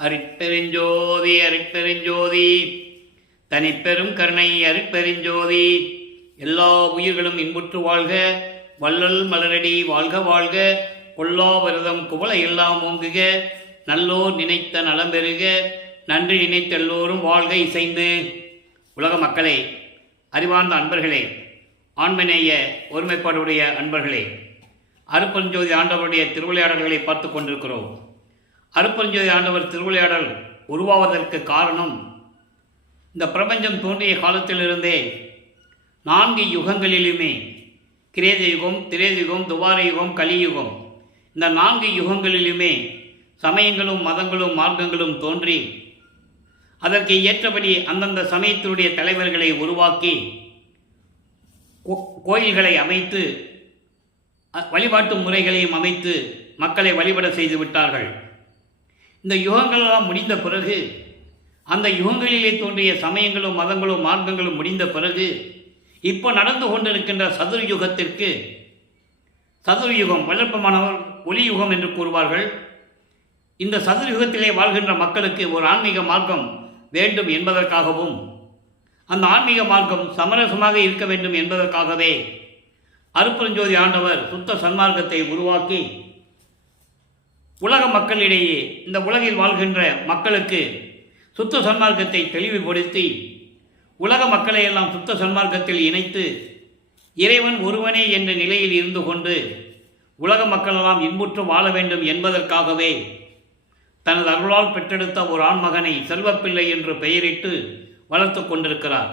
அருட்பெருஞ்சோதி அருட்பெருஞ்சோதி தனிப்பெரும் கருணை அருட்பெருஞ்சோதி. எல்லா உயிர்களும் இன்புற்று வாழ்க, வள்ளல் மலரடி வாழ்க வாழ்க, கொல்லா விரதம் குவள எல்லாம் ஓங்குக, நல்லோர் நினைத்த நலம் பெறுக, நன்றி நினைத்த எல்லோரும் வாழ்க இசைந்து. உலக மக்களே, அறிவார்ந்த அன்பர்களே, ஆண்மநேய ஒருமைப்பாடுடைய அன்பர்களே, அருட்பெருஞ்சோதி ஆண்டவருடைய திருவிளையாடல்களை பார்த்து கொண்டிருக்கிறோம். அருட்பெருஞ்சோதி ஆண்டவர் திருவிளையாடல் உருவாவதற்கு காரணம், இந்த பிரபஞ்சம் தோன்றிய காலத்திலிருந்தே 4 யுகங்களிலுமே, கிரேத யுகம், திரேத யுகம், துவார யுகம், கலியுகம், இந்த 4 யுகங்களிலுமே சமயங்களும் மதங்களும் மார்க்கங்களும் தோன்றி அதற்கு ஏற்றபடி அந்தந்த சமயத்தினுடைய தலைவர்களை உருவாக்கி கோயில்களை அமைத்து வழிபாட்டு முறைகளையும் அமைத்து மக்களை வழிபட செய்து விட்டார்கள். இந்த யுகங்களெல்லாம் முடிந்த பிறகு, அந்த யுகங்களிலே தோன்றிய சமயங்களும் மதங்களும் மார்க்கங்களும் முடிந்த பிறகு, இப்போ நடந்து கொண்டிருக்கின்ற சதுர்யுகத்திற்கு, சதுர்யுகம் வளர்ப்பமானவர் ஒளியுகம் என்று கூறுவார்கள். இந்த சதுர்யுகத்திலே வாழ்கின்ற மக்களுக்கு ஒரு ஆன்மீக மார்க்கம் வேண்டும் என்பதற்காகவும், அந்த ஆன்மீக மார்க்கம் சமரசமாக இருக்க வேண்டும் என்பதற்காகவே அருட்பெருஞ்சோதி ஆண்டவர் சுத்த சன்மார்க்கத்தை உருவாக்கி உலக மக்களிடையே, இந்த உலகில் வாழ்கின்ற மக்களுக்கு சுத்த சன்மார்க்கத்தை தெளிவுபடுத்தி உலக மக்களை எல்லாம் சுத்த சன்மார்க்கத்தில் இணைத்து இறைவன் ஒருவனே என்ற நிலையில் இருந்து கொண்டு உலக மக்களெல்லாம் இன்புற்று வாழ வேண்டும் என்பதற்காகவே தனது அருளால் பெற்றெடுத்த ஒரு ஆண்மகனை செல்வப்பிள்ளை என்று பெயரிட்டு வளர்த்து கொண்டிருக்கிறார்.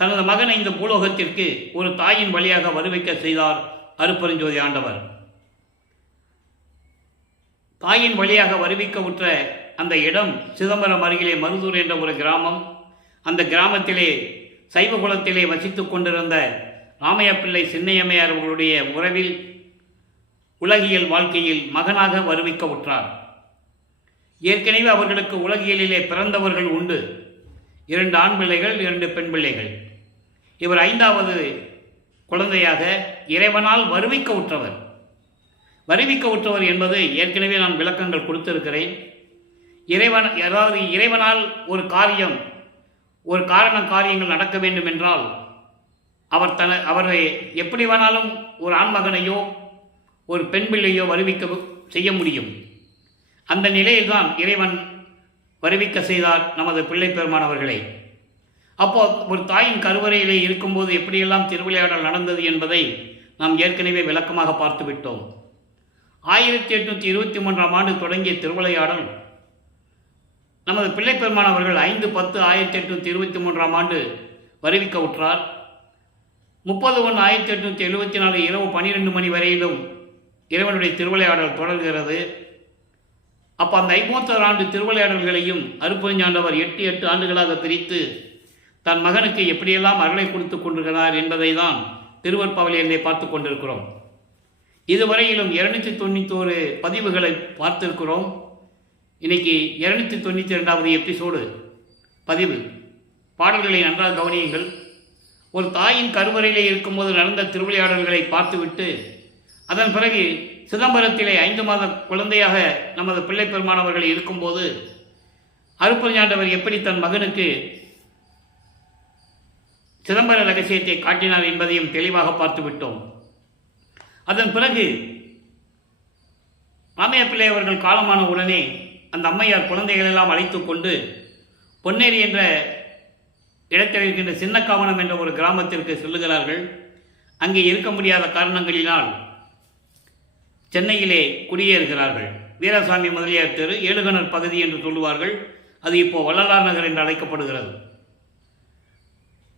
தனது மகனை இந்த பூலோகத்திற்கு ஒரு தாயின் வழியாக வருவிக்க செய்தார் அருட்பெருஞ்சோதி ஆண்டவர். தாயின் வழியாக வருவிக்க உற்ற அந்த இடம் சிதம்பரம் அருகிலே மருதூர் என்ற ஒரு கிராமம். அந்த கிராமத்திலே சைவ குலத்திலே வசித்துக் கொண்டிருந்த ராமையப்பிள்ளை சின்னையம்மையார் அவர்களுடைய உறவில் உலகியல் வாழ்க்கையில் மகனாக வருவிக்க உற்றார். ஏற்கனவே அவர்களுக்கு உலகியலிலே பிறந்தவர்கள் உண்டு. 2 ஆண் பிள்ளைகள், 2 பெண் பிள்ளைகள். இவர் 5வது குழந்தையாக இறைவனால் வருவிக்க உற்றவர். வருவிக்க உற்றவர் என்பது ஏற்கனவே நான் விளக்கங்கள் கொடுத்திருக்கிறேன். இறைவனால் ஒரு காரியம், ஒரு காரியங்கள் நடக்க வேண்டும் என்றால் அவரை எப்படி வேணாலும் ஒரு ஆண்மகனையோ ஒரு பெண் பிள்ளையோ வருவிக்க செய்ய முடியும். அந்த நிலையில்தான் இறைவன் வருவிக்க செய்தார் நமது பிள்ளை பெருமானவர்களை. அப்போ ஒரு தாயின் கருவறையிலே இருக்கும்போது எப்படியெல்லாம் திருவிளையாடல் நடந்தது என்பதை நாம் ஏற்கனவே விளக்கமாக பார்த்துவிட்டோம். 1823ஆம் ஆண்டு தொடங்கிய திருவிளையாடல் நமது பிள்ளை பெருமானவர்கள் 5/10/1823ஆம் ஆண்டு வருவிக்க உற்றார். 30/1/1874 இரவு 12 மணி வரையிலும் இறைவனுடைய திருவிளையாடல் தொடர்கிறது. அப்போ அந்த 51 ஆண்டு திருவிளையாடல்களையும் அருட்பெருஞ்சாண்டவர் 8 ஆண்டுகளாக பிரித்து தன் மகனுக்கு எப்படியெல்லாம் அருளை கொடுத்து கொண்டிருக்கிறார் என்பதை தான் திருவற்பாவிலிருந்தே பார்த்து கொண்டிருக்கிறோம். இதுவரையிலும் 291 பதிவுகளை பார்த்திருக்கிறோம். இன்னைக்கு 292வது எபிசோடு பதிவு. பாடல்களை நன்றாக கவனியுங்கள். ஒரு தாயின் கருவறையிலே இருக்கும்போது நடந்த திருவிளையாடல்களை பார்த்துவிட்டு அதன் பிறகு சிதம்பரத்திலே 5 மாத குழந்தையாக நமது பிள்ளை பெருமானவர்கள் இருக்கும்போது அருட்பெருஞ்சாண்டவர் எப்படி தன் மகனுக்கு சிதம்பர ரகசியத்தை காட்டினார் என்பதையும் தெளிவாக பார்த்துவிட்டோம். அதன் பிறகு ராமையப்பிள்ளை அவர்கள் காலமான உடனே அந்த அம்மையார் குழந்தைகளெல்லாம் அழைத்து கொண்டு பொன்னேரி என்ற இடத்தில் இருக்கின்ற சின்னக்காவனம் என்ற ஒரு கிராமத்திற்கு செல்லுகிறார்கள். அங்கே இருக்க முடியாத காரணங்களினால் சென்னையிலே குடியேறுகிறார்கள். வீராசாமி முதலியார் தெரு, ஏழுகணர் பகுதி என்று சொல்லுவார்கள். அது இப்போ வள்ளலார் நகர் என்று அழைக்கப்படுகிறது.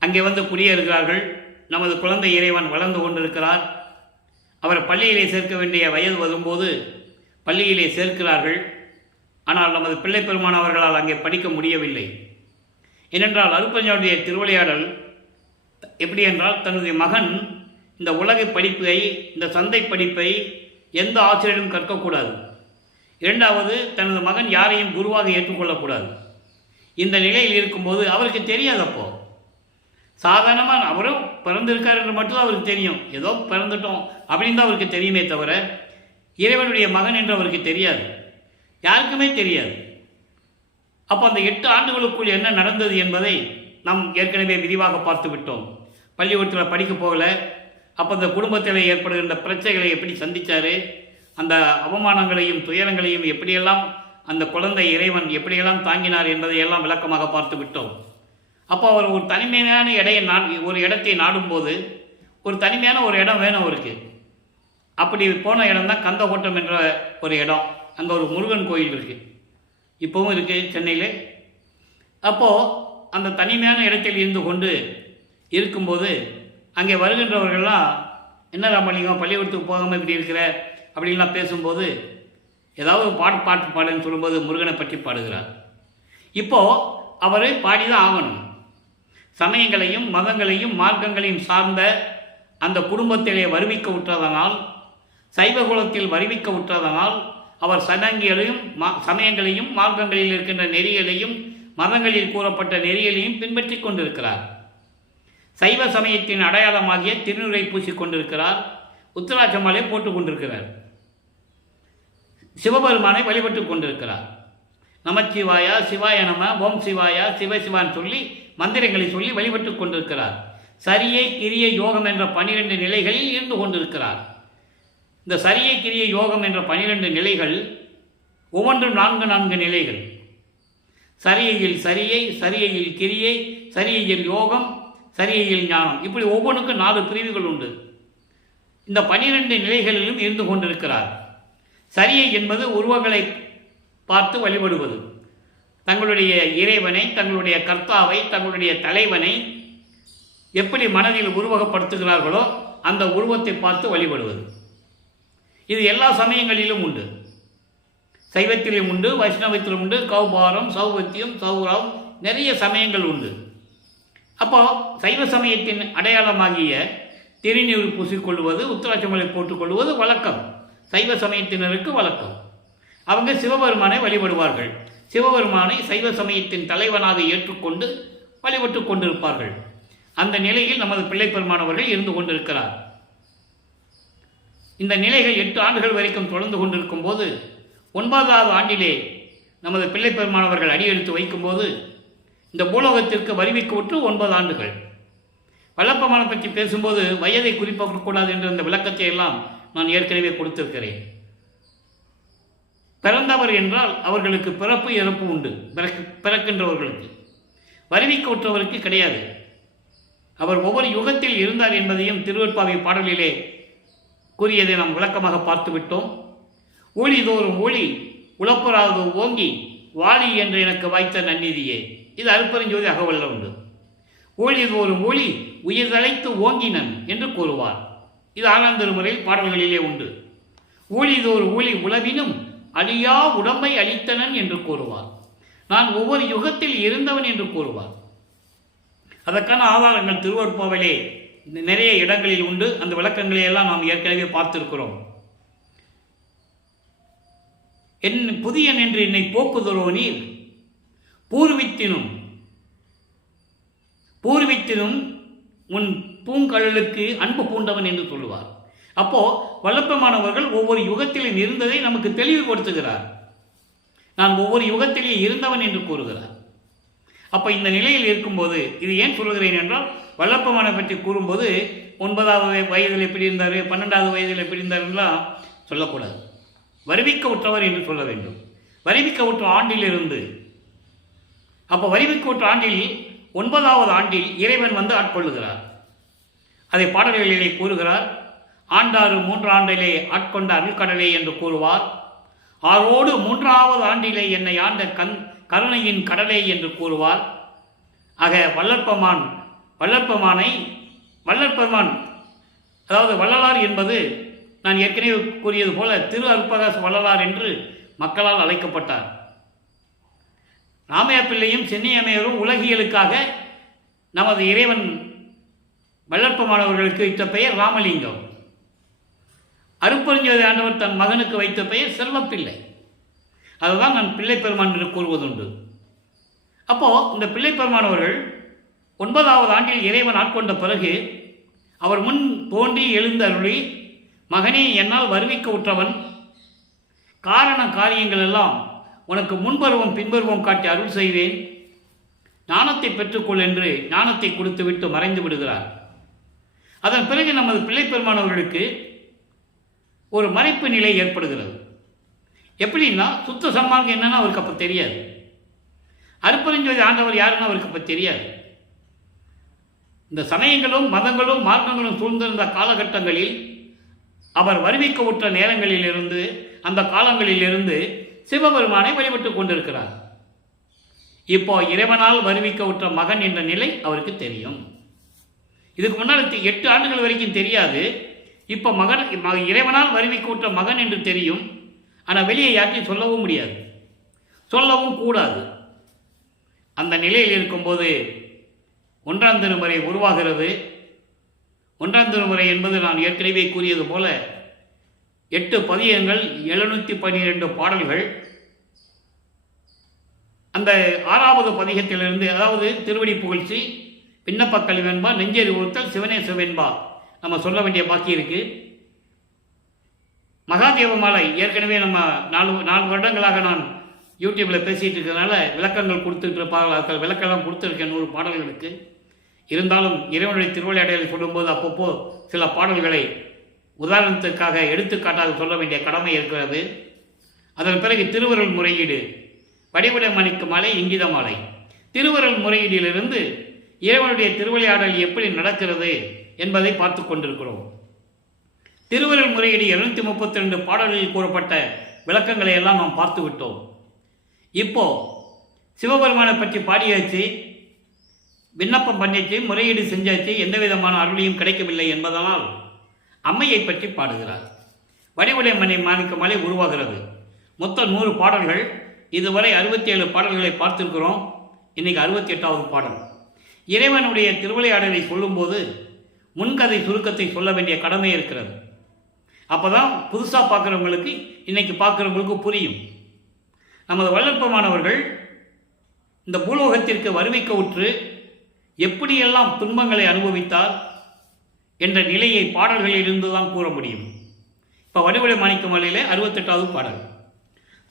அங்கே வந்து குடியேறுகிறார்கள். நமது குழந்தை இறைவன் வளர்ந்து கொண்டிருக்கிறார். அவர் பள்ளியிலே சேர்க்க வேண்டிய வயது வரும்போது பள்ளியிலே சேர்க்கிறார்கள். ஆனால் நமது பிள்ளை பெருமானவர்களால் அங்கே படிக்க முடியவில்லை. ஏனென்றால் அருட்பெருஞ்சாண்டிய திருவிளையாடல் எப்படி என்றால், தன்னுடைய மகன் இந்த உலக படிப்பை, இந்த சந்தை படிப்பை எந்த ஆசிரியரும் கற்கக்கூடாது. 2வது, தனது மகன் யாரையும் குருவாக ஏற்றுக்கொள்ளக்கூடாது. இந்த நிலையில் இருக்கும்போது அவருக்கு தெரியாது. அப்போ சாதாரணமாக அவரும் பிறந்திருக்கார் என்று மட்டும்தான் அவருக்கு தெரியும். ஏதோ பிறந்துட்டோம் அப்படின்னு தான் அவருக்கு தெரியுமே தவிர இறைவனுடைய மகன் என்று அவருக்கு தெரியாது. யாருக்குமே தெரியாது. அப்போ அந்த 8 ஆண்டுகளுக்குள் என்ன நடந்தது என்பதை நாம் ஏற்கனவே விரிவாக பார்த்து விட்டோம். பள்ளிக்கூடத்தில் படிக்க போகல, அப்போ அந்த குடும்பத்தில் ஏற்படுகின்ற பிரச்சனைகளை எப்படி சந்தித்தார், அந்த அவமானங்களையும் துயரங்களையும் எப்படியெல்லாம் அந்த குழந்தை இறைவன் எப்படியெல்லாம் தாங்கினார் என்பதை எல்லாம் விளக்கமாக பார்த்து விட்டோம். அப்போ அவர் ஒரு தனிமையான ஒரு இடத்தை நாடும்போது ஒரு தனிமையான ஒரு இடம் வேணும் அவருக்கு. அப்படி போன இடம் தான் கந்தகோட்டம் என்ற ஒரு இடம். அங்கே ஒரு முருகன் கோயில் இருக்குது, இப்போவும் இருக்குது சென்னையில். அப்போது அந்த தனிமையான இடத்தில் இருந்து கொண்டு இருக்கும்போது அங்கே வருகின்றவர்கள்லாம், என்ன ராமலிங்கம் பள்ளிக்கூடத்துக்கு போகாமல் இப்படி இருக்கிற அப்படின்லாம் பேசும்போது ஏதாவது பாட்டு பாடுன்னு சொல்லும்போது முருகனை பற்றி பாடுகிறார். இப்போது அவர் பாடிதான் ஆகணும். சமயங்களையும் மதங்களையும் மார்க்கங்களையும் சார்ந்த அந்த குடும்பத்திலே வருவிக்க விட்டதனால், சைவகுலத்தில் வருவிக்க விட்டதனால் அவர் சமயங்களையும் மார்க்கங்களில் இருக்கின்ற நெறிகளையும் மதங்களில் கூறப்பட்ட நெறிகளையும் பின்பற்றி கொண்டிருக்கிறார். சைவ சமயத்தின் அடையாளமாகிய திருநுரை பூசிக்கொண்டிருக்கிறார். உத்தராட்சமாலை போட்டுக் கொண்டிருக்கிறார். சிவபெருமானை வழிபட்டு கொண்டிருக்கிறார். நமச்சிவாயா, சிவாய நம, ஓம் சிவாயா, சிவசிவான் சொல்லி மந்திரங்களை சொல்லி வழிபட்டு கொண்டிருக்கிறார். சரியை கிரிய யோகம் என்ற 12 நிலைகளில் இருந்து கொண்டிருக்கிறார். இந்த சரியை கிரிய யோகம் என்ற 12 நிலைகள் ஒவ்வொன்றும் 4 நிலைகள். சரியையில் சரியை, சரியையில் கிரியை, சரியையில் யோகம், சரியையில் ஞானம், இப்படி ஒவ்வொன்றுக்கும் 4 பிரிவுகள் உண்டு. இந்த 12 நிலைகளிலும் இருந்து கொண்டிருக்கிறார். சரியை என்பது உருவங்களை பார்த்து வழிபடுவது. தங்களுடைய இறைவனை, தங்களுடைய கர்த்தாவை, தங்களுடைய தலைவனை எப்படி மனதில் உருவகப்படுத்துகிறார்களோ அந்த உருவத்தை பார்த்து வழிபடுவது. இது எல்லா சமயங்களிலும் உண்டு. சைவத்திலும் உண்டு, வைஷ்ணவத்திலும் உண்டு, கௌபாரம், சௌவத்தியம், சௌரம், நிறைய சமயங்கள் உண்டு. அப்போ சைவ சமயத்தின் அடையாளமாகிய திருநீறு பூசிக்கொள்வது, உத்தராட்சமலை போட்டுக்கொள்வது வழக்கம். சைவ சமயத்தினருக்கு வழக்கம். அவங்க சிவபெருமானை வழிபடுவார்கள். சிவபெருமானை சைவ சமயத்தின் தலைவனாக ஏற்றுக்கொண்டு வழிபட்டு கொண்டிருப்பார்கள். அந்த நிலையில் நமது பிள்ளைப்பெருமானவர்கள் இருந்து கொண்டிருக்கிறார். இந்த நிலைகள் 8 ஆண்டுகள் வரைக்கும் தொடர்ந்து கொண்டிருக்கும் போது 9வது ஆண்டிலே நமது பிள்ளைப்பெருமானவர்கள் அடியெடுத்து வைக்கும்போது இந்த பூலோகத்திற்கு வருவிக்கு விட்டு 9 ஆண்டுகள். வல்லப்பமான பற்றி பேசும்போது வயதை குறிப்பிடக்கூடாது என்ற இந்த விளக்கத்தை எல்லாம் நான் ஏற்கனவே கொடுத்திருக்கிறேன். பிறந்தவர் என்றால் அவர்களுக்கு பிறப்பு இறப்பு உண்டு. பிறக்கின்றவர்களுக்கு, வருவிக்க விட்டவருக்கு கிடையாது. அவர் ஒவ்வொரு யுகத்தில் இருந்தார் என்பதையும் திருவெட்பாவை பாடலிலே கூறியதை நாம் விளக்கமாக பார்த்து விட்டோம். ஊழிதோறும் ஊழி உழப்பராது ஓங்கி வாழி என்று எனக்கு வாய்த்த நன்னிதியே, இது அருப்பெருஞ்சோதி அகவல்ல உண்டு. ஊழிதோறும் ஊழி உயிர்தழைத்து ஓங்கினன் என்று கூறுவார். இது 6ஆம் திருமுறையில் பாடல்களிலே உண்டு. ஊழிதோறு ஊழி உளவினும் அழியா உடம்பை அளித்தனன் என்று கூறுவார். நான் ஒவ்வொரு யுகத்தில் இருந்தவன் என்று கூறுவார். அதற்கான ஆதாரங்கள் திருவருட்பாவிலே நிறைய இடங்களில் உண்டு. அந்த விளக்கங்களை எல்லாம் நாம் ஏற்கனவே பார்த்திருக்கிறோம். என் புதியன் என்று என்னை போக்குதரோ நீர் பூர்வித்தினும் உன் பூங்கழலுக்கு அன்பு பூண்டவன் என்று சொல்லுவார். அப்போ வல்லப்பமானவர்கள் ஒவ்வொரு யுகத்திலும் இருந்ததை நமக்கு தெளிவுபடுத்துகிறார். நான் ஒவ்வொரு யுகத்திலே இருந்தவன் என்று கூறுகிறார். அப்போ இந்த நிலையில் இருக்கும்போது இது ஏன் சொல்கிறேன் என்றால், வல்லப்பமான பற்றி கூறும்போது 9வது வயதில் எப்படி இருந்தார், 12வது வயதில் எப்படி இருந்தார்லாம் சொல்லக்கூடாது. வருவிக்க உற்றவர் என்று சொல்ல வேண்டும். வருவிக்க உற்ற ஆண்டிலிருந்து, அப்போ வருவிக்க உற்ற ஆண்டில் 9வது ஆண்டில் இறைவன் வந்து ஆட்கொள்ளுகிறார். அதை பாடல்களிலே கூறுகிறார். ஆண்டாறு 3 ஆண்டிலே ஆட்கொண்ட அருள்கடலே என்று கூறுவார். ஆரோடு 3வது ஆண்டிலே என்னை ஆண்ட கருணையின் கடலே என்று கூறுவார். ஆக வல்லற்பெருமான், அதாவது வள்ளலார் என்பது நான் ஏற்கனவே கூறியது போல திரு அருட்பிரகாச வள்ளலார் என்று மக்களால் அழைக்கப்பட்டார். ராமையா பிள்ளையும் சென்னியம்மையரும் உலகியலுக்காக நமது இறைவன் வல்லற்பெருமானவர்களுக்கு வைத்த பெயர் ராமலிங்கம். அருட்பெருஞ்சோதி ஆண்டவர் தன் மகனுக்கு வைத்த பெயர் செல்வப்பிள்ளை. அதுதான் நான் பிள்ளைப்பெருமான் என்று கூறுவதுண்டு. அப்போது இந்த பிள்ளைப்பெருமானவர்கள் 9வது ஆண்டில் இறைவன் ஆட்கொண்ட பிறகு அவர் முன் தோன்றி எழுந்தருளி, மகனே என்னால் வருவிக்க உற்றவன், காரண காரியங்கள் எல்லாம் உனக்கு முன்பருவம் பின்பருவம் காட்டி அருள் செய்வேன், ஞானத்தை பெற்றுக்கொள் என்று ஞானத்தை கொடுத்துவிட்டு மறைந்து விடுகிறார். அதன் பிறகு நமது பிள்ளை பெருமானவர்களுக்கு ஒரு மறைப்பு நிலை ஏற்படுகிறது. எப்படின்னா, சுத்த சன்மார்க்கம் என்னன்னா அவருக்கு அப்போ தெரியாது. அருப்பெருஞ்சோதி ஆண்டவர் யாருன்னு அவருக்கு அப்போ தெரியாது. இந்த சமயங்களும் மதங்களும் மார்க்கங்களும் சூழ்ந்திருந்த காலகட்டங்களில் அவர் வருவிக்க உற்ற நேரங்களிலிருந்து, அந்த காலங்களிலிருந்து சிவபெருமானை வழிபட்டு கொண்டிருக்கிறார். இப்போ இறைவனால் வருவிக்க உற்ற மகன் என்ற நிலை அவருக்கு தெரியும். இதுக்கு முன்னால் 8 ஆண்டுகள் வரைக்கும் தெரியாது. இப்போ இறைவனால் வருவிக்க உற்ற மகன் என்று தெரியும். ஆனால் வெளியே யார்ட்டையும் சொல்லவும் முடியாது, சொல்லவும் கூடாது. அந்த நிலையில் இருக்கும்போது 1ஆம் திருமுறை உருவாகிறது. 1ஆம் திருமுறை என்பது நான் ஏற்கனவே கூறியது போல 8 பதியங்கள், 712 பாடல்கள். அந்த 6வது பதிகத்திலிருந்து, அதாவது திருவடி புகழ்ச்சி, விண்ணப்ப கல்வென்பா, நெஞ்சேறி உறுத்தல், சிவனே சிவென்பா நம்ம சொல்ல வேண்டிய பாக்கி இருக்கு. மகாதேவ மாலை ஏற்கனவே நம்ம 4 வருடங்களாக நான் யூடியூப்பில் பேசிகிட்டு இருக்கிறதுனால விளக்கங்கள் கொடுத்துட்டு இருப்பார்கள். விளக்கெல்லாம் கொடுத்துருக்கேன் 100 பாடல்களுக்கு. இருந்தாலும் இறைவனுடைய திருவிளையாடலை சொல்லும்போது அப்பப்போ சில பாடல்களை உதாரணத்துக்காக எடுத்துக்காட்டாக சொல்ல வேண்டிய கடமை இருக்கிறது. அதன் பிறகு திருவருள் முறையீடு, வடிவுடை மணிக்கு மாலை, இங்கித மாலை. திருவருள் முறையீடிலிருந்து இறைவனுடைய திருவிளையாடல் எப்படி நடக்கிறது என்பதை பார்த்து கொண்டிருக்கிறோம். திருவருள் முறையீடு 232 பாடல்களில் கூறப்பட்ட விளக்கங்களை எல்லாம் நாம் பார்த்து விட்டோம். இப்போ சிவபெருமானை பற்றி பாடியாச்சு, விண்ணப்பம் பண்ணிச்சு, முறையீடு செஞ்சாச்சு, எந்த விதமான அருளையும் கிடைக்கவில்லை என்பதனால் அம்மையை பற்றி பாடுகிறார். வடிவுடை மாணிக்க மாலை உருவாகிறது. மொத்தம் 100 பாடல்கள். இதுவரை 67 பாடல்களை பார்த்திருக்கிறோம். இன்னைக்கு 68வது பாடல். இறைவனுடைய திருவிளையாடலை சொல்லும்போது முன்கதை சுருக்கத்தை சொல்ல வேண்டிய கடமை இருக்கிறது. அப்போதான் புதுசாக பார்க்குறவங்களுக்கு, இன்னைக்கு பார்க்குறவங்களுக்கு புரியும். நமது வல்லற்பமானவர்கள் இந்த பூலோகத்திற்கு வருவிக்க உற்று எப்படியெல்லாம் துன்பங்களை அனுபவித்தார் என்ற நிலையை பாடல்களில் இருந்து தான் கூற முடியும். இப்போ வடிவுடை மாணிக்க மாலையிலே 68வது பாடல்.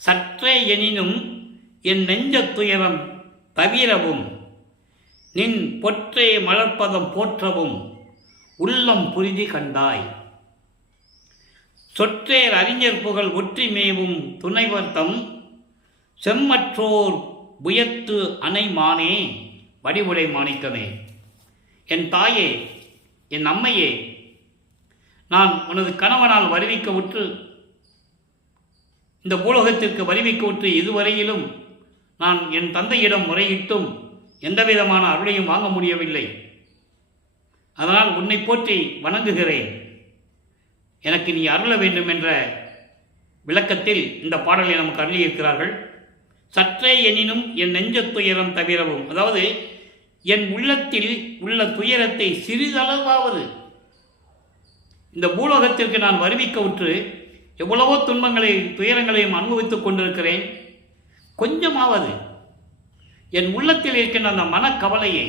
சற்றே எனினும் என் நெஞ்ச துயரம் தவிரவும், நின் பொற்றே மலர்ப்பதம் போற்றவும், உள்ளம் புரிதி கண்டாய். சொற்றேர் அறிஞர் புகழ் ஒற்றி மேவும் துணைவர்த்தம், செம்மற்றோர் புயத்து அணைமானே வடிவுடை மாணிக்கமே. என் தாயே, என் அம்மையே, நான் உனது கணவனால் வருவிக்க உற்று, இந்த பூலோகத்திற்கு வருவிக்க உற்று இதுவரையிலும் நான் என் தந்தையிடம் முறையிட்டும் எந்தவிதமான அருளையும் வாங்க முடியவில்லை. அதனால் உன்னை போற்றி வணங்குகிறேன், எனக்கு நீ அருள வேண்டும் என்ற விளக்கத்தில் இந்த பாடலை நமக்கு அருளியிருக்கிறார்கள். சற்றே எனினும் என் நெஞ்ச துயரம் தவிரவும், அதாவது என் உள்ளத்தில் உள்ள துயரத்தை சிறிதளவாவது, இந்த பூலோகத்திற்கு நான் வருவிக்க உற்று எவ்வளவோ துன்பங்களை துயரங்களையும் அனுபவித்துக் கொண்டிருக்கிறேன், கொஞ்சமாவது என் உள்ளத்தில் இருக்கின்ற அந்த மனக்கவலையை,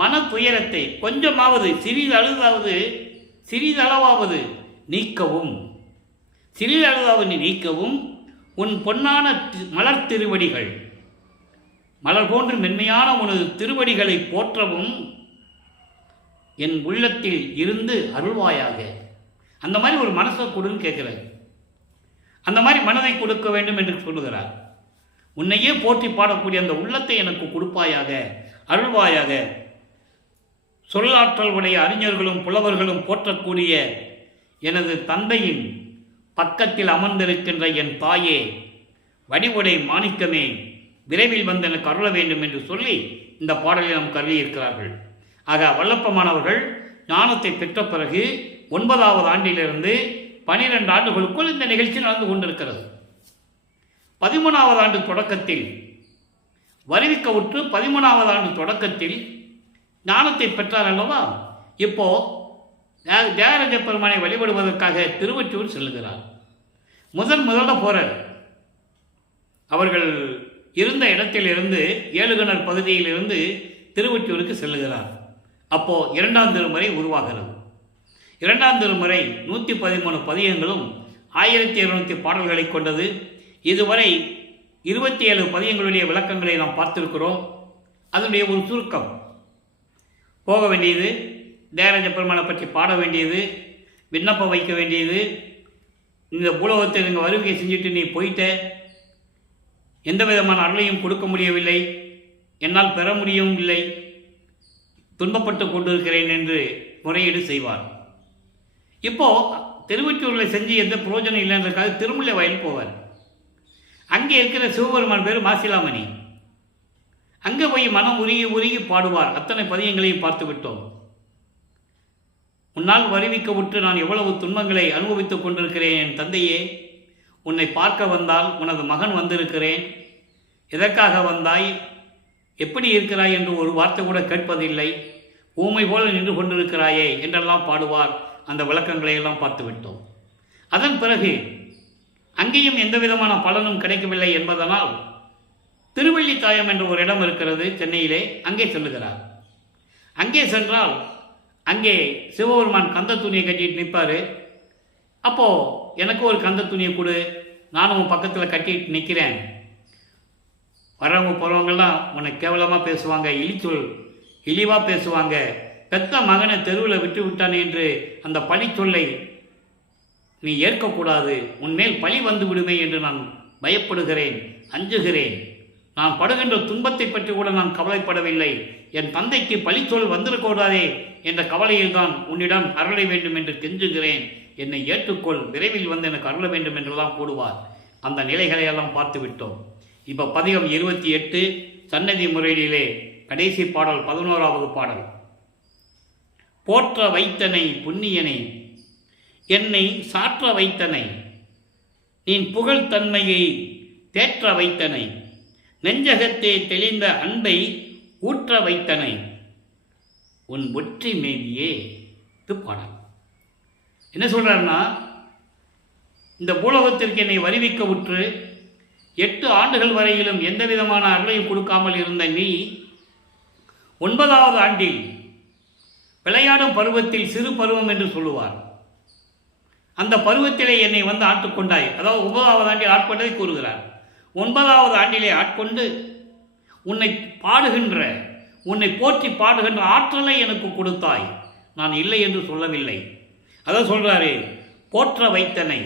மன துயரத்தை கொஞ்சமாவது சிறிதளவாவது நீக்கவும், சிறிதளவாவது நீக்கவும் உன் பொன்னான மலர் திருவடிகள், மலர் போன்று மென்மையான உனது திருவடிகளை போற்றவும் என் உள்ளத்தில் இருந்து அருள்வாயாக. அந்த மாதிரி ஒரு மனசை கொடுன்னு கேட்கிறார். அந்த மாதிரி மனதை கொடுக்க வேண்டும் என்று சொல்லுகிறார். உன்னையே போற்றி பாடக்கூடிய அந்த உள்ளத்தை எனக்கு கொடுப்பாயாக, அருள்வாயாக. சொல்லாற்றல் உடைய அறிஞர்களும் புலவர்களும் போற்றக்கூடிய எனது தந்தையின் பக்கத்தில் அமர்ந்திருக்கின்ற என் தாயே, வடிவுடை மாணிக்கமே, விரைவில் வந்து எனக்கு அருள வேண்டும் என்று சொல்லி இந்த பாடலை நாம் கருதியிருக்கிறார்கள். ஆக வல்லப்பமானவர்கள் ஞானத்தை பெற்ற பிறகு 9வது ஆண்டிலிருந்து 12 ஆண்டுகளுக்குள் இந்த நிகழ்ச்சி நடந்து கொண்டிருக்கிறது. 13வது ஆண்டு தொடக்கத்தில் வருவிக்க உற்று 13வது ஆண்டு தொடக்கத்தில் ஞானத்தை பெற்றார் அல்லவா. இப்போ தியாகராஜ பெருமானை வழிபடுவதற்காக திருவொற்றியூர் செல்லுகிறார். முதல்ல போறார். அவர்கள் இருந்த இடத்திலிருந்து ஏழுகிணர் பகுதியிலிருந்து திருவொற்றியூருக்கு செல்லுகிறார். அப்போ 2ஆம் திருமுறை உருவாகிறது. 2ஆம் திருமுறை 113 பதியங்களும் 1200 பாடல்களை கொண்டது. இதுவரை 27 பதியங்களுடைய விளக்கங்களை நாம் பார்த்திருக்கிறோம். அதனுடைய ஒரு சுருக்கம். போக வேண்டியது, தேவராஜ பெருமானை பற்றி பாட வேண்டியது, விண்ணப்பம் வைக்க வேண்டியது, இந்த பூலோகத்தை நீங்கள் வருகை செஞ்சுட்டு நீ போயிட்ட, எந்த விதமான அருளையும் கொடுக்க முடியவில்லை, என்னால் பெற முடியவும் இல்லை, துன்பப்பட்டு கொண்டிருக்கிறேன் என்று முறையீடு செய்வார். இப்போது திருவொற்றியூரில் செஞ்சு எந்த பிரயோஜனம் இல்லைன்றதுக்காக திருமுல்லை வயல் போவார். அங்கே இருக்கிற சிவபெருமான் பேர் மாசிலாமணி. அங்கே போய் மனம் உருகி உருகி பாடுவார். அத்தனை பதியங்களையும் பார்த்து விட்டோம். உன்னால் வருவிக்க விட்டு நான் எவ்வளவு துன்பங்களை அனுபவித்துக் கொண்டிருக்கிறேன் என் தந்தையே, உன்னை பார்க்க வந்தால் உனது மகன் வந்திருக்கிறேன், எதற்காக வந்தாய், எப்படி இருக்கிறாய் என்று ஒரு வார்த்தை கூட கேட்பதில்லை, ஊமை போல நின்று கொண்டிருக்கிறாயே என்றெல்லாம் பாடுவார். அந்த விளக்கங்களை எல்லாம் பார்த்து விட்டோம். அதன் பிறகு அங்கேயும் எந்த விதமான பலனும் கிடைக்கவில்லை என்பதனால் திருவள்ளித்தாயம் என்ற ஒரு இடம் இருக்கிறது சென்னையிலே, அங்கே செல்லுகிறார். அங்கே சென்றால் அங்கே சிவபெருமான் கந்த துணியை கட்டிட்டு நிற்பார். அப்போது எனக்கு ஒரு கந்த துணியை கொடு, நானும் பக்கத்தில் கட்டிட்டு நிற்கிறேன், வரவங்க போகிறவங்கெல்லாம் உன்னை கேவலமாக பேசுவாங்க, இழிவாக பேசுவாங்க, பெத்த மகனை தெருவில் விட்டு விட்டானே என்று அந்த பழி சொல்லை நீ ஏற்கக்கூடாது, உன்மேல் பழி வந்து விடுமே என்று நான் பயப்படுகிறேன், அஞ்சுகிறேன், நான் படுகின்ற துன்பத்தை பற்றி கூட நான் கவலைப்படவில்லை, என் தந்தைக்கு பழி சொல் வந்திருக்கூடாதே என்ற கவலையில் தான் உன்னிடம் அருள வேண்டும் என்று கெஞ்சுகிறேன், என்னை ஏற்றுக்கொள், விரைவில் வந்து எனக்கு அருள வேண்டும் என்றுதான் கூடுவார். அந்த நிலைகளையெல்லாம் பார்த்து விட்டோம். இப்போ பதிகம் 28 சன்னதி முறையிலே கடைசி பாடல் 11வது பாடல். போற்ற வைத்தனை புண்ணியனை, என்னை சாற்ற வைத்தனை, நீ புகழ் தன்மையை தேற்ற வைத்தனை, நெஞ்சகத்தே தெளிந்த அன்பை ஊற்ற வைத்தனை, உன் ஒற்றி மேவியே. இது பாடல். என்ன சொல்றாருன்னா, இந்த பூலோகத்திற்கு என்னை வருவிக்க உற்று 8 ஆண்டுகள் வரையிலும் எந்த விதமான அருளையும் கொடுக்காமல் இருந்த நீ 9வது ஆண்டில் விளையாடும் பருவத்தில் சிறு பருவம் என்று சொல்லுவார். அந்த பருவத்திலே என்னை வந்து ஆட்கொண்டாய். அதாவது 9வது ஆண்டில் ஆட்கொண்டதை கூறுகிறார். 9வது ஆண்டிலே ஆட்கொண்டு உன்னை பாடுகின்ற, உன்னை போற்றி பாடுகின்ற ஆற்றலை எனக்கு கொடுத்தாய். நான் இல்லை என்று சொல்லவில்லை. அதான் சொல்றாரு, போற்ற வைத்தனை,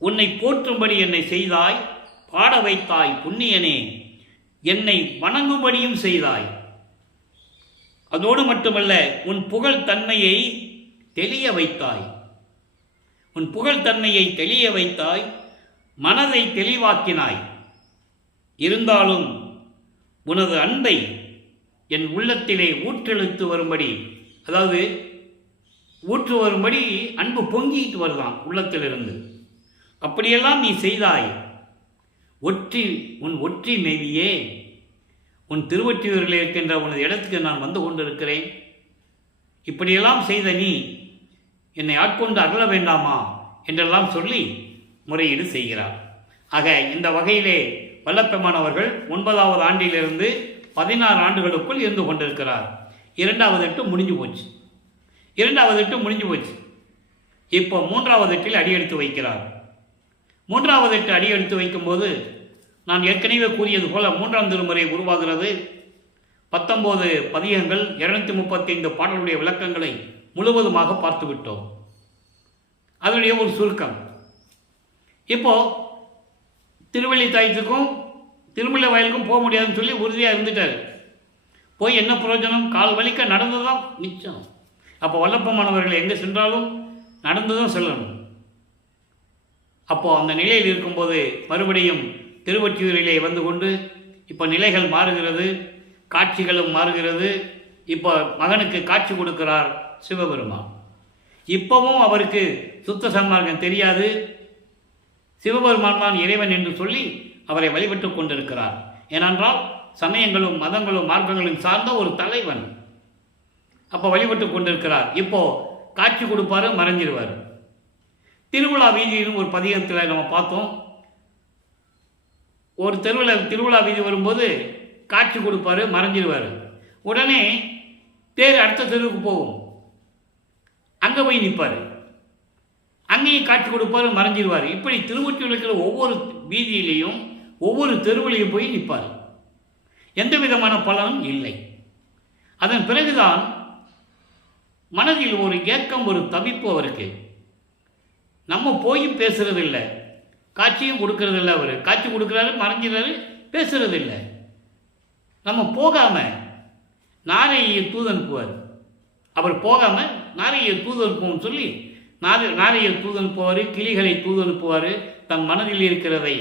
உன்னை போற்றும்படி என்னை செய்தாய், பாட வைத்தாய் புண்ணியனே, என்னை வணங்கும்படியும் செய்தாய். அதோடு மட்டுமல்ல, உன் புகழ் தன்மையை தெளிய வைத்தாய். உன் புகழ் தன்மையை தெளிய வைத்தாய், மனதை தெளிவாக்கினாய். இருந்தாலும் உனது அன்பை என் உள்ளத்திலே ஊற்றெழுத்து வரும்படி, அதாவது ஊற்று வரும்படி அன்பு பொங்கிட்டு வருதான் உள்ளத்திலிருந்து. அப்படியெல்லாம் நீ செய்தாய். உன் ஒற்றி மேவியே, உன் திருவொற்றியூரில் இருக்கின்ற உனது இடத்துக்கு நான் வந்து கொண்டிருக்கிறேன். இப்படியெல்லாம் செய்த நீ என்னை ஆட்கொண்டு அருள வேண்டாமா என்றெல்லாம் சொல்லி முறையீடு செய்கிறார். ஆக இந்த வகையிலே வல்லப்பெருமான் அவர்கள் 9வது ஆண்டிலிருந்து 16 ஆண்டுகளுக்குள் இருந்து கொண்டிருக்கிறார். 2வது எட்டு முடிஞ்சு போச்சு. 2வது எட்டு முடிஞ்சு போச்சு. இப்போ 3வது எட்டில் அடியெடுத்து வைக்கிறார். 3வது எட்டு அடியெடுத்து வைக்கும்போது நான் ஏற்கனவே கூறியது போல 3ஆம் திருமுறை உருவாகிறது. 19 பதிகங்கள், 235 பாடலுடைய விளக்கங்களை முழுவதுமாக பார்த்து விட்டோம். அதனுடைய ஒரு சுருக்கம். இப்போ திருவள்ளித்தாயத்துக்கும் திருமுல்லை வயலுக்கும் போக முடியாதுன்னு சொல்லி உறுதியாக இருந்துட்டார். போய் என்ன பிரயோஜனம்? கால் வலிக்க நடந்துதான் மிச்சம். அப்போ வல்லப்பமானவர்கள் எங்கே சென்றாலும் நடந்துதான் செல்லணும். அப்போது அந்த நிலையில் இருக்கும்போது மறுபடியும் திருவொற்றியூரிலே வந்து கொண்டு இப்போ நிலைகள் மாறுகிறது, காட்சிகளும் மாறுகிறது. இப்போ மகனுக்கு காட்சி கொடுக்கிறார் சிவபெருமான். இப்பவும் அவருக்கு சுத்த சன்மார்க்கம் தெரியாது. சிவபெருமான் தான் இறைவன் என்று சொல்லி அவரை வழிபட்டு கொண்டிருக்கிறார். ஏனென்றால் சமயங்களும் மதங்களும் மார்க்கங்களும் சார்ந்த ஒரு தலைவன். அப்போ வழிபட்டு கொண்டிருக்கிறார். இப்போ காட்சி கொடுப்பாரு, மறைஞ்சிருவார். திருவிழா வீதியிலும் ஒரு பதிகத்தில் நம்ம பார்த்தோம். ஒரு திருவிழா வீதி வரும்போது காட்சி கொடுப்பாரு, மறைஞ்சிருவார். உடனே தேர் அடுத்த தெருவுக்கு போகும், அங்கே போய் நிற்பார், அங்கேயும் காட்சி கொடுப்பாரு, மறைஞ்சிருவார். இப்படி திருவொற்றியூரில் இருக்கிற ஒவ்வொரு வீதியிலையும் ஒவ்வொரு தெருவிலையும் போய் நிற்பார். எந்த விதமான பலனும் இல்லை. அதன் பிறகுதான் மனதில் ஒரு ஏக்கம், ஒரு தவிப்பு அவருக்கு. நம்ம போய் பேசுறதில்லை, காட்சியும் கொடுக்கறதில்லை. அவர் காட்சி கொடுக்குறாரு, மறைஞ்சிறாரு, பேசுறதில்லை. நம்ம போகாமல் நாரையை தூது அனுப்புவார். அவர் போகாமல் நாரையை தூது அனுப்புவோம்னு சொல்லி நாரையை தூது அனுப்புவார், கிளிகளை தூது அனுப்புவார். தன் மனதில் இருக்கிறதை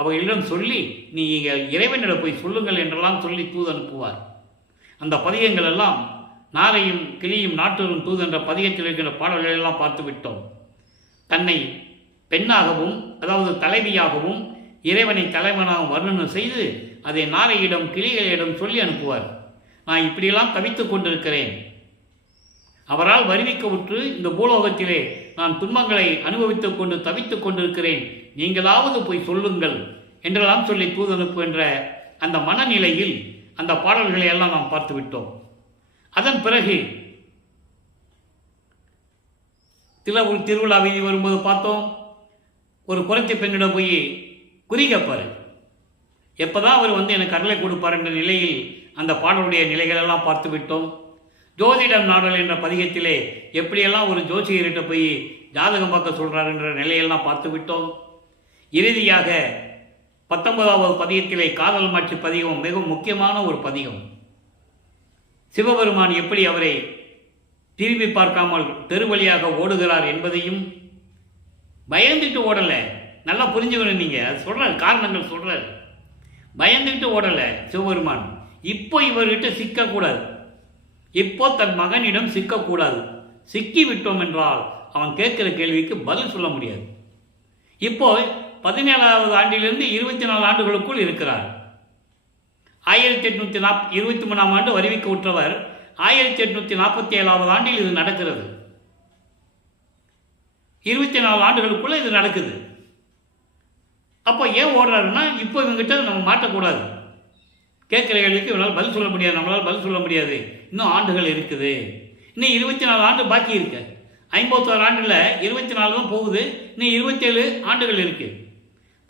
அவர்களிடம் சொல்லி நீங்கள் இறைவனிடம் போய் சொல்லுங்கள் என்றெல்லாம் சொல்லி தூது அனுப்புவார். அந்த பதிகங்கள் எல்லாம் நாரையும் கிளியும் நாட்டூரும் தூது என்ற பதிகத்தில் இருக்கிற பாடல்கள் எல்லாம் பார்த்து விட்டோம். தன்னை பெண்ணாகவும், அதாவது தலைவியாகவும், இறைவனை தலைவனாகவும் வர்ணனை செய்து அதை நாரையிடம் கிளிகளிடம் சொல்லி அனுப்புவார். நான் இப்படியெல்லாம் தவித்துக் கொண்டிருக்கிறேன், அவரால் வருவிக்கவுற்று இந்த பூலோகத்திலே நான் துன்பங்களை அனுபவித்துக் கொண்டு தவித்துக் கொண்டிருக்கிறேன், நீங்களாவது போய் சொல்லுங்கள் என்றெல்லாம் சொல்லி தூது அனுப்பு என்ற அந்த மனநிலையில் அந்த பாடல்களை எல்லாம் நாம் பார்த்து விட்டோம். அதன் பிறகு திருவிழா வீதி வரும்போது பார்த்தோம், ஒரு குறைத்த பெண்ணிடம் போய் குறி கேட்பார். எப்போதான் அவர் எனக்கு அருளை கொடுப்பார் என்ற நிலையில் அந்த பாடலுடைய நிலைகளெல்லாம் பார்த்து விட்டோம். ஜோதிடம் நாடல் என்ற பதிகத்திலே எப்படியெல்லாம் ஒரு ஜோசியர்கிட்ட போய் ஜாதகம் பார்க்க சொல்கிறார் என்ற நிலையெல்லாம் பார்த்து விட்டோம். இறுதியாக 19வது பதிகத்திலே காதல் மாட்சி பதிகம் மிகவும் முக்கியமான ஒரு பதிகம். சிவபெருமான் எப்படி அவரை திரும்பி பார்க்காமல் தெருவழியாக ஓடுகிறார் என்பதையும், பயந்துட்டு ஓடலை, நல்லா புரிஞ்சுக்கணும். நீங்கள் அது சொல்கிறார், காரணங்கள் சொல்கிறார். பயந்துட்டு ஓடலை சிவபெருமான். இப்போ இவர்கிட்ட சிக்கக்கூடாது, இப்போ தன் மகனிடம் சிக்கக்கூடாது. சிக்கி விட்டோம் என்றால் அவன் கேட்கிற கேள்விக்கு பதில் சொல்ல முடியாது. இப்போ 17வது ஆண்டிலிருந்து 24 ஆண்டுகளுக்குள் இருக்கிறார். 1823ஆம் ஆண்டு வருவிக்க உற்றவர் 1847வது ஆண்டில் இது நடக்கிறது. 24 ஆண்டுகளுக்குள்ள இது நடக்குது. அப்போ ஏன் ஓடுறாருன்னா, இப்போ இவங்கிட்ட நம்ம மாட்டக்கூடாது, கேட்குற கேள்விக்கு இவனால் பதில் சொல்ல முடியாது, நம்மளால் பதில் சொல்ல முடியாது, இன்னும் ஆண்டுகள் இருக்குது, இன்னும் 24 ஆண்டு பாக்கி இருக்கு. 51 ஆண்டில் 24 தான் போகுது, இன்னும் 27 ஆண்டுகள் இருக்கு,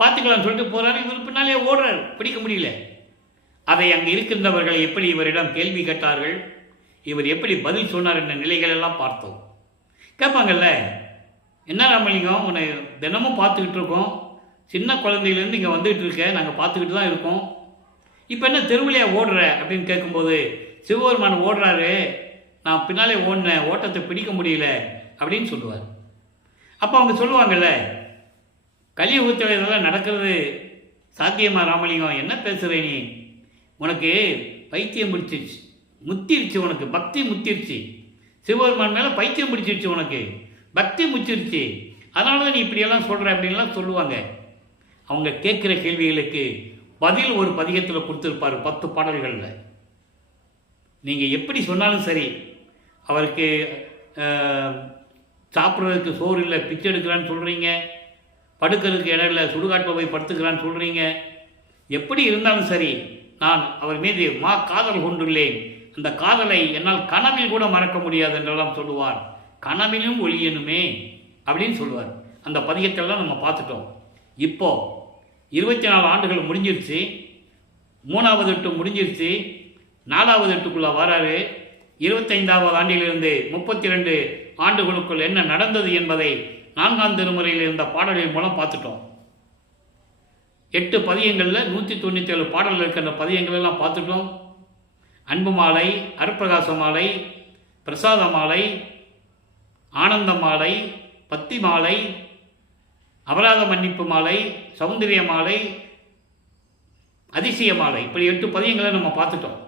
பார்த்துக்கலாம்னு சொல்லிட்டு போறாரு. இவர் பின்னாலே ஓடுறாரு, பிடிக்க முடியல. அதை அங்கே இருக்கின்றவர்கள் எப்படி இவரிடம் கேள்வி கேட்டார்கள், இவர் எப்படி பதில் சொன்னார் என்ற நிலைகள் எல்லாம் பார்த்தோம். கேட்பாங்கல்ல, என்ன ராமலிங்கம், உன்னை தினமும் பார்த்துக்கிட்டு இருக்கோம், சின்ன குழந்தையிலேருந்து இங்கே வந்துகிட்டு இருக்க, நாங்கள் பார்த்துக்கிட்டு தான் இருக்கோம், இப்போ என்ன தெருவிலையா ஓடுற அப்படின்னு கேட்கும்போது, சிவபெருமான் ஓடுறாரு, நான் பின்னாலே ஓடினேன், ஓட்டத்தை பிடிக்க முடியல அப்படின்னு சொல்லுவார். அப்போ அவங்க சொல்லுவாங்கல்ல, கலியுகத்தில் இதெல்லாம் நடக்கிறது சாத்தியமா ராமலிங்கம், என்ன பேசுகிற நீ, உனக்கு பைத்தியம் பிடிச்சிருச்சு, முத்திருச்சு, உனக்கு பக்தி முத்திருச்சு, சிவபெருமான் மேலே பைத்தியம் பிடிச்சிருச்சு, உனக்கு பக்தி முத்திருச்சு, அதனால தான் நீ இப்படியெல்லாம் சொல்கிற அப்படின்லாம் சொல்லுவாங்க. அவங்க கேட்குற கேள்விகளுக்கு பதில் ஒரு பதிகத்தில் கொடுத்துருப்பார், 10 பாடல்களில். நீங்கள் எப்படி சொன்னாலும் சரி, அவருக்கு சாப்பிட்றதுக்கு சோறு இல்லை, பிச்சை எடுக்கிறான்னு சொல்கிறீங்க, படுக்கிறதுக்கு இடம் இல்லை, சுடுகாட்டில் போய் படுத்துக்கிறான்னு சொல்கிறீங்க, எப்படி இருந்தாலும் சரி, நான் அவர் மீது காதல் கொண்டுள்ளேன், அந்த காதலை என்னால் கனவில் கூட மறக்க முடியாது என்றெல்லாம் சொல்லுவார். கனவிலும் ஒளியனுமே அப்படின்னு சொல்லுவார். அந்த பதிகத்தெல்லாம் நம்ம பார்த்துட்டோம். இப்போ 24 ஆண்டுகள் முடிஞ்சிருச்சு, 3வது எட்டு முடிஞ்சிருச்சு, 4வது எட்டுக்குள்ளே வராரு. 25வது ஆண்டிலிருந்து 32 ஆண்டுகளுக்குள் என்ன நடந்தது என்பதை 4ஆம் திருமுறையில் இருந்த பாடல்களின் மூலம் பார்த்துட்டோம். 8 பதியங்களில் 197 பாடல்கள் இருக்கின்ற பதியங்கள் எல்லாம் பார்த்துட்டோம். அன்பு மாலை, அருட்பிரகாச மாலை, பிரசாத மாலை, ஆனந்த மாலை, பத்தி மாலை, அபராத மன்னிப்பு மாலை, சௌந்தரிய மாலை, அதிசய மாலை, இப்படி 8 பதியங்களை நம்ம பார்த்துட்டோம்.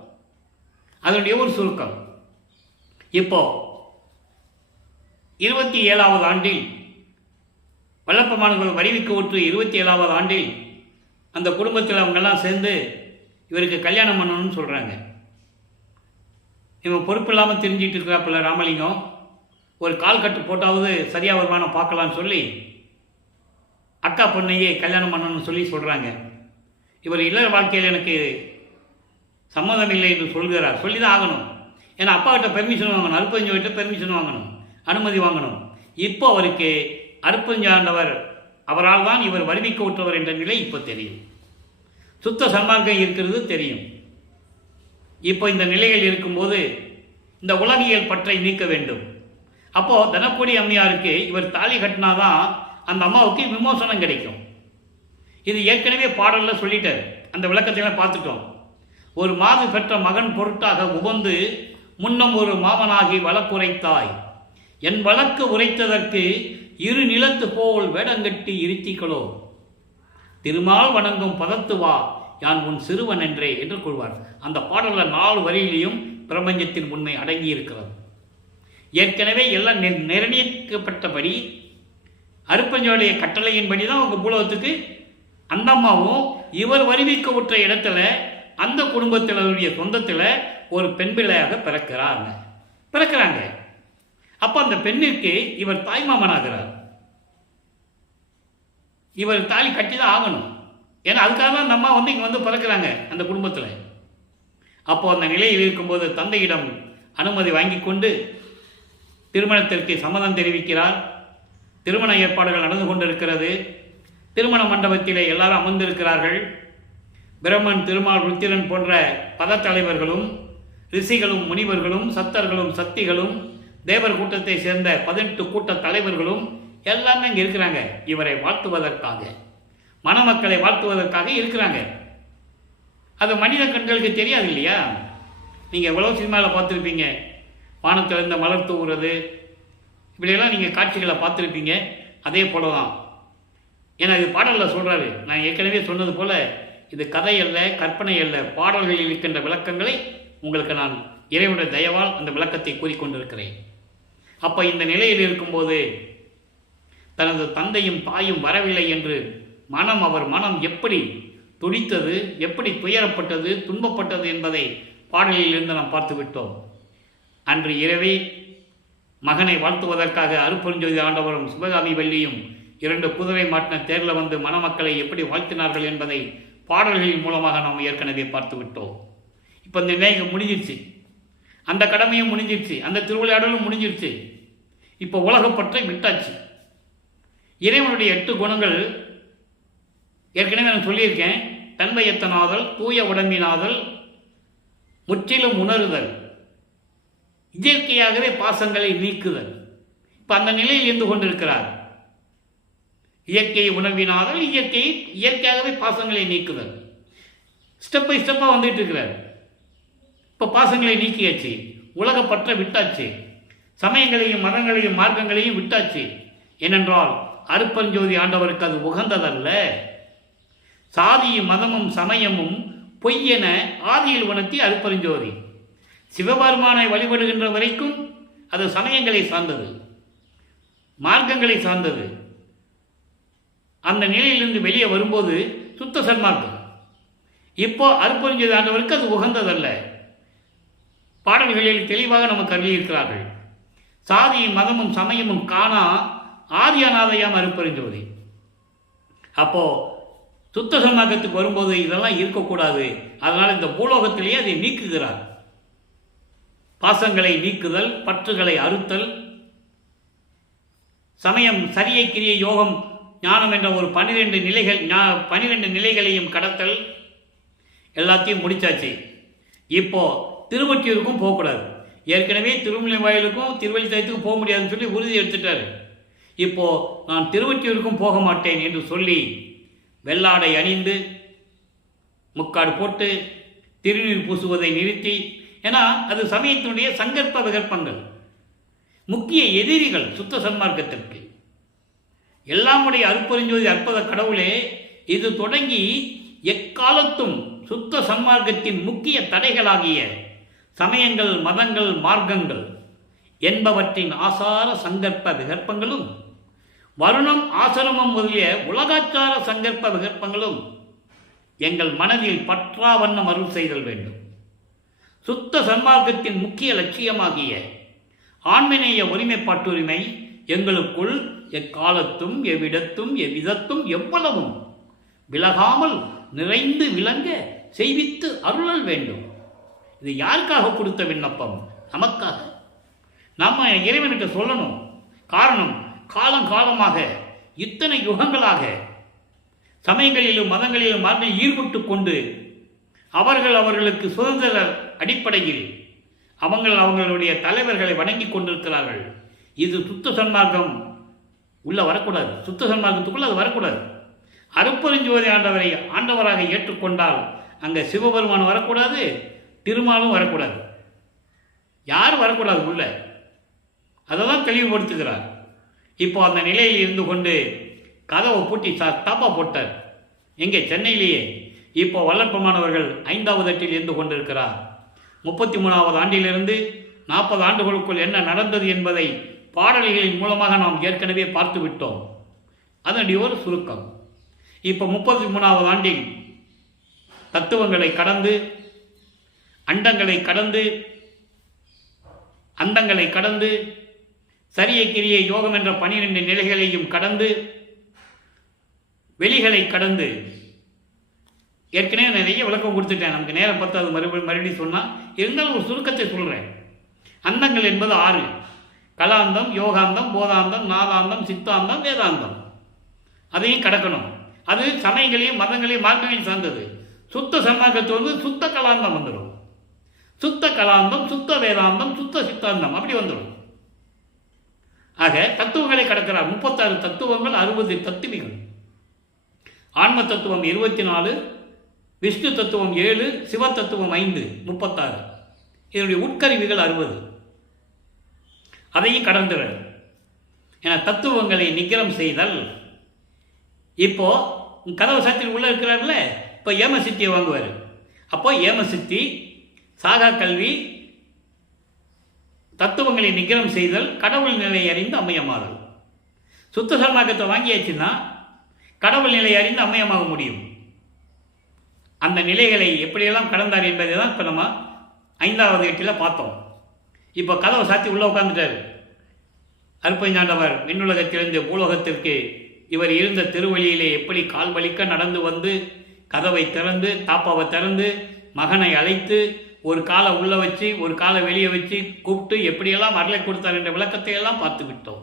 அதனுடைய ஒரு சுருக்கம். இப்போ 27வது ஆண்டில் வல்லப்பமானவர்கள் வரிவிக்க ஊற்று 27வது ஆண்டில் அந்த குடும்பத்தில் அவங்கெல்லாம் சேர்ந்து இவருக்கு கல்யாணம் பண்ணணும்னு சொல்கிறாங்க. இவன் பொறுப்பு இல்லாமல் தெரிஞ்சிட்டு இருக்கிறாப்புல ராமலிங்கம், ஒரு கால் கட்டு போட்டாவது சரியாக வருமானம் பார்க்கலான்னு சொல்லி அக்கா பொண்ணையே கல்யாணம் பண்ணணும்னு சொல்லி சொல்கிறாங்க. இவர் இல்லற வாழ்க்கையில் எனக்கு சம்மதம் இல்லை என்று சொல்கிறார். சொல்லி தான் ஆகணும், ஏன்னா அப்பாக்கிட்ட பெர்மிஷன் வாங்கணும், அருப்பஞ்சோகிட்ட பெர்மிஷன் வாங்கணும், அனுமதி வாங்கணும். இப்போ அவருக்கு அருப்பஞ்சாண்டவர் அவரால் தான் இவர் வருவிக்க விட்டவர் என்ற நிலை இப்போ தெரியும். சுத்த சன்மார்க்கம் இருக்கிறது தெரியும். இப்போ இந்த நிலையில் இருக்கும்போது இந்த உலகியல் பற்றை நீக்க வேண்டும். அப்போது தனக்கொடி அம்மையாருக்கு இவர் தாலி கட்டினாதான் அந்த அம்மாவுக்கு விமோசனம் கிடைக்கும். இது ஏற்கனவே பாடலில் சொல்லிட்டார். அந்த விளக்கத்தையெல்லாம் பார்த்துட்டோம். ஒரு மாது பெற்ற மகன் பொருட்டாக உபந்து முன்னம் ஒரு மாமனாகி வழக்குரைத்தாய், என் வழக்கு உரைத்ததற்கு இரு நிலத்து போல் வேடங்கட்டி இருத்திகளோ, திருமால் வணங்கும் பதத்து வா யான் உன் சிறுவன் என்றே என்று கூறுவார். அந்த பாடலில் 4 வரியிலையும் பிரபஞ்சத்தின் உண்மை அடங்கி இருக்கிறது. ஏற்கனவே எல்லாம் நிர்ணயிக்கப்பட்டபடி அருப்பஞ்சோடைய கட்டளையின்படி தான் உங்கள் பூலோகத்துக்கு அந்த அம்மாவும் இவர் வருவிக்க உற்ற இடத்துல அந்த குடும்பத்தினருடைய சொந்தத்தில் ஒரு பெண் பிள்ளையாக பிறக்கிறாங்க. அப்போ அந்த பெண்ணிற்கு இவர் தாய்மாமனாகிறார். இவர் தாலி கட்டி தான் ஆகணும். ஏன்னா அதுக்காக தான் நம்ம இங்கே பிறக்கிறாங்க அந்த குடும்பத்தில். அப்போது அந்த நிலையில் இருக்கும்போது தந்தையிடம் அனுமதி வாங்கி கொண்டு திருமணத்திற்கு சம்மதம் தெரிவிக்கிறார். திருமண ஏற்பாடுகள் நடந்து கொண்டிருக்கிறது. திருமண மண்டபத்திலே எல்லாரும் அமர்ந்திருக்கிறார்கள். பிரம்மன், திருமால், ருத்திரன் போன்ற பதத்தலைவர்களும் ரிஷிகளும் முனிவர்களும் சத்தர்களும் சக்திகளும் தேவர் கூட்டத்தை சேர்ந்த 18 கூட்ட தலைவர்களும் எல்லாமே இங்கே இருக்கிறாங்க. இவரை வாழ்த்துவதற்காக, மணமக்களை வாழ்த்துவதற்காக இருக்கிறாங்க. அது மனித கண்களுக்கு தெரியாது இல்லையா? நீங்கள் எவ்வளோ சினிமாவில் பார்த்துருப்பீங்க. வானத்திலிருந்த மலர் தூவுறது, இப்படியெல்லாம் நீங்கள் காட்சிகளை பார்த்துருப்பீங்க. அதே போல தான். ஏன்னா இது பாடலில் சொல்கிறாரு. நான் ஏற்கனவே சொன்னது போல் இது கதை அல்ல, கற்பனை அல்ல. பாடல்களில் இருக்கின்ற விளக்கங்களை உங்களுக்கு நான் இறைவனுடைய தயவால் அந்த விளக்கத்தை கூறிக்கொண்டிருக்கிறேன். அப்போ இந்த நிலையில் இருக்கும்போது தனது தந்தையும் தாயும் வரவில்லை என்று அவர் மனம் எப்படி துடித்தது, எப்படி துயரப்பட்டது, துன்பப்பட்டது என்பதை பாடலில் இருந்து நாம் பார்த்து விட்டோம். அன்று இரவே மகனை வாழ்த்துவதற்காக அருப்பெருஞ்சோதி ஆண்டவரும் சிவகாமி வள்ளியும் 2 குதிரை மாட்டின தேரில் வந்து மணமக்களை எப்படி வாழ்த்தினார்கள் என்பதை பாடல்களின் மூலமாக நாம் ஏற்கனவே பார்த்து விட்டோம். இப்போ இந்த நிலை முடிஞ்சிருச்சு, அந்த கடமையும் முடிஞ்சிருச்சு, அந்த திருவிளையாடலும் முடிஞ்சிருச்சு. இப்போ உலகப்பற்றை விட்டாச்சு. இறைவனுடைய 8 குணங்கள் ஏற்கனவே நான் சொல்லியிருக்கேன். தன்மையத்தனாதல், தூய உடம்பினாதல், முற்றிலும் உணருதல், இயற்கையாகவே பாசங்களை நீக்குதல். இப்போ அந்த நிலையில் இருந்து கொண்டிருக்கிறார். இயற்கையை உணர்வினாதல், இயற்கையாகவே பாசங்களை நீக்குதல். ஸ்டெப் பை ஸ்டெப்பாக வந்துட்டு இருக்கிறார். இப்போ பாசங்களை நீக்கியாச்சு, உலகப்பற்ற விட்டாச்சு, சமயங்களையும் மதங்களையும் மார்க்கங்களையும் விட்டாச்சு. ஏனென்றால் அருப்பெருஞ்சோதி ஆண்டவருக்கு அது உகந்ததல்ல. சாதியும் மதமும் சமயமும் பொய்யென ஆதியில் உணர்த்தி அருப்பெருஞ்சோதி. சிவபெருமானை வழிபடுகின்ற வரைக்கும் அது சமயங்களை சார்ந்தது, மார்க்கங்களை சார்ந்தது. அந்த நிலையிலிருந்து வெளியே வரும்போது சுத்த சன்மார்க்கம். இப்போ அருப்பெருஞ்சோதி ஆண்டவருக்கு அது உகந்ததல்ல. பாடல்களில் தெளிவாக நமக்கு அறிவிக்கிறார்கள். சாதியும் மதமும் சமயமும் காணா ஆதியநாதையாம் அருப்பெருஞ்சோதி. அப்போ சுத்த சன்மார்க்கத்துக்கு வரும்போது இதெல்லாம் இருக்கக்கூடாது. அதனால் இந்த பூலோகத்திலேயே அதை நீக்குகிறார். பாசங்களை நீக்குதல், பற்றுகளை அறுத்தல், சமயம், சரியை, கிரியை, யோகம், ஞானம் என்ற ஒரு 12 நிலைகளையும் கடத்தல், எல்லாத்தையும் முடிச்சாச்சு. இப்போ திருவொற்றியூருக்கும் போகக்கூடாது. ஏற்கனவே திருமலை வாயிலுக்கும் திருவள்ளித்தயத்துக்கும் போக முடியாதுன்னு சொல்லி உறுதி எடுத்துட்டார். இப்போ நான் திருவொற்றியூருக்கும் போக மாட்டேன் என்று சொல்லி வெள்ளாடை அணிந்து முக்காடு போட்டு திருநீர் பூசுவதை நிறுத்தி, ஏன்னா அது சமயத்தினுடைய சங்கற்ப விகற்பங்கள், முக்கிய எதிரிகள் சுத்த சன்மார்க்கத்திற்கு. எல்லாமுடைய அருப்பெருஞ்சோதி அற்புத கடவுளே, இது தொடங்கி எக்காலத்தும் சுத்த சன்மார்க்கத்தின் முக்கிய தடைகளாகிய சமயங்கள், மதங்கள், மார்க்கங்கள் என்பவற்றின் ஆசார சங்கற்ப விகற்பங்களும், வருணம், ஆசிரமம் முதலிய உலகாச்சார சங்கற்ப விகற்பங்களும் எங்கள் மனதில் பற்றா வண்ணம் அருள் செய்தல் வேண்டும். சுத்த சன்மார்க்கத்தின் முக்கிய லட்சியமாகிய ஆண்மநேய ஒருமைப்பாட்டுரிமை எங்களுக்குள் எக்காலத்தும் எவ்விடத்தும் எவ்விதத்தும் எவ்வளவும் விலகாமல் நிறைந்து விளங்க செய்வித்து அருளல் வேண்டும். இது யாருக்காக கொடுத்த விண்ணப்பம்? நமக்காக. நம்ம இறைவனுக்கு சொல்லணும். காரணம், காலமாக இத்தனை யுகங்களாக சமயங்களிலும் மதங்களிலும் மாற்றி ஈடுபட்டு கொண்டு அவர்களுக்கு சுதந்திர அடிப்படையில் அவங்களுடைய தலைவர்களை வணங்கி கொண்டிருக்கிறார்கள். இது சுத்த சன்மார்க்கம் உள்ள வரக்கூடாது. சுத்த சன்மார்க்கத்துக்குள்ள அது வரக்கூடாது. அருட்பெருஞ்சோதி ஆண்டவரை ஆண்டவராக ஏற்றுக்கொண்டால் அங்கே சிவபெருமான் வரக்கூடாது, திருமாலும் வரக்கூடாது, யாரும் வரக்கூடாது உள்ள. அதை தான் தெளிவுபடுத்துகிறார். இப்போ அந்த நிலையில் இருந்து கொண்டு கதவை பூட்டி தாப்பா போட்டார். எங்கே? சென்னையிலேயே. இப்போ வல்லற்பமானவர்கள் 5வது அட்டில் இருந்து கொண்டிருக்கிறார். 33வது ஆண்டிலிருந்து 40 ஆண்டுகளுக்குள் என்ன நடந்தது என்பதை பாடல்களின் மூலமாக நாம் ஏற்கனவே பார்த்து விட்டோம். அதனுடைய ஒரு சுருக்கம். இப்போ 33வது ஆண்டில் தத்துவங்களை கடந்து, அண்டங்களை கடந்து, அந்தங்களை கடந்து, சரிய கிரிய யோகம் என்ற 12 நிலைகளையும் கடந்து, வெளிகளை கடந்து, ஏற்கனவே நிறைய விளக்கம் கொடுத்துட்டேன். நமக்கு நேரம் பார்த்து அது மறுபடியும் சொன்னால், இருந்தாலும் ஒரு சுருக்கத்தை சொல்கிறேன். அந்தங்கள் என்பது 6: கலாந்தம், யோகாந்தம், போதாந்தம், நாதாந்தம், சித்தாந்தம், வேதாந்தம். அதையும் கடக்கணும். அது சமயங்களையும் மதங்களையும் மார்க்கங்களையும் சார்ந்தது. சுத்த சன்மார்க்கத்து சுத்த கலாந்தம் வந்துடும், சுத்த கலாந்தம், சுத்த வேதாந்தம், சுத்த சித்தாந்தம், அப்படி வந்துடும். ஆக தத்துவங்களை கடக்கிறார். 36 தத்துவங்கள், 60 தத்துவிகள். ஆன்ம தத்துவம் 24, விஷ்ணு தத்துவம் 7, சிவ தத்துவம் 5, 36. இதனுடைய உட்கருவிகள் 60. அதையும் கடந்துறார். என தத்துவங்களை நிகரம் செய்தல். இப்போ கதவு சாத்தியில் உள்ள இருக்கிறார்ல, இப்போ ஏமசித்தியை வாங்குவார். அப்போ ஏமசித்தி, சாகா கல்வி, தத்துவங்களை நிகரம் செய்தல், கடவுள் நிலை அறிந்து அம்மையமாதல். சுத்த சன்மார்க்கத்தை வாங்கியாச்சுன்னா கடவுள் நிலை அறிந்து அம்மையமாக முடியும். அந்த நிலைகளை எப்படியெல்லாம் கடந்தார் என்பதை தான் இப்போ நம்ம 5வது எட்டில் பார்த்தோம். இப்போ கதவை சாத்தி உள்ளே உட்காந்துட்டார். அருட்பெருஞ்சாண்டவர் விண்ணுலகத்திலிருந்து பூலோகத்திற்கு இவர் இருந்த திருவழியிலே எப்படி கால் வலிக்க நடந்து வந்து கதவை திறந்து, தாப்பாவை திறந்து, மகனை அழைத்து, ஒரு காலை உள்ளே வச்சு ஒரு காலை வெளியே வச்சு கூப்பிட்டு எப்படியெல்லாம் அருளை கொடுத்தார் என்ற விளக்கத்தை எல்லாம் பார்த்து விட்டோம்.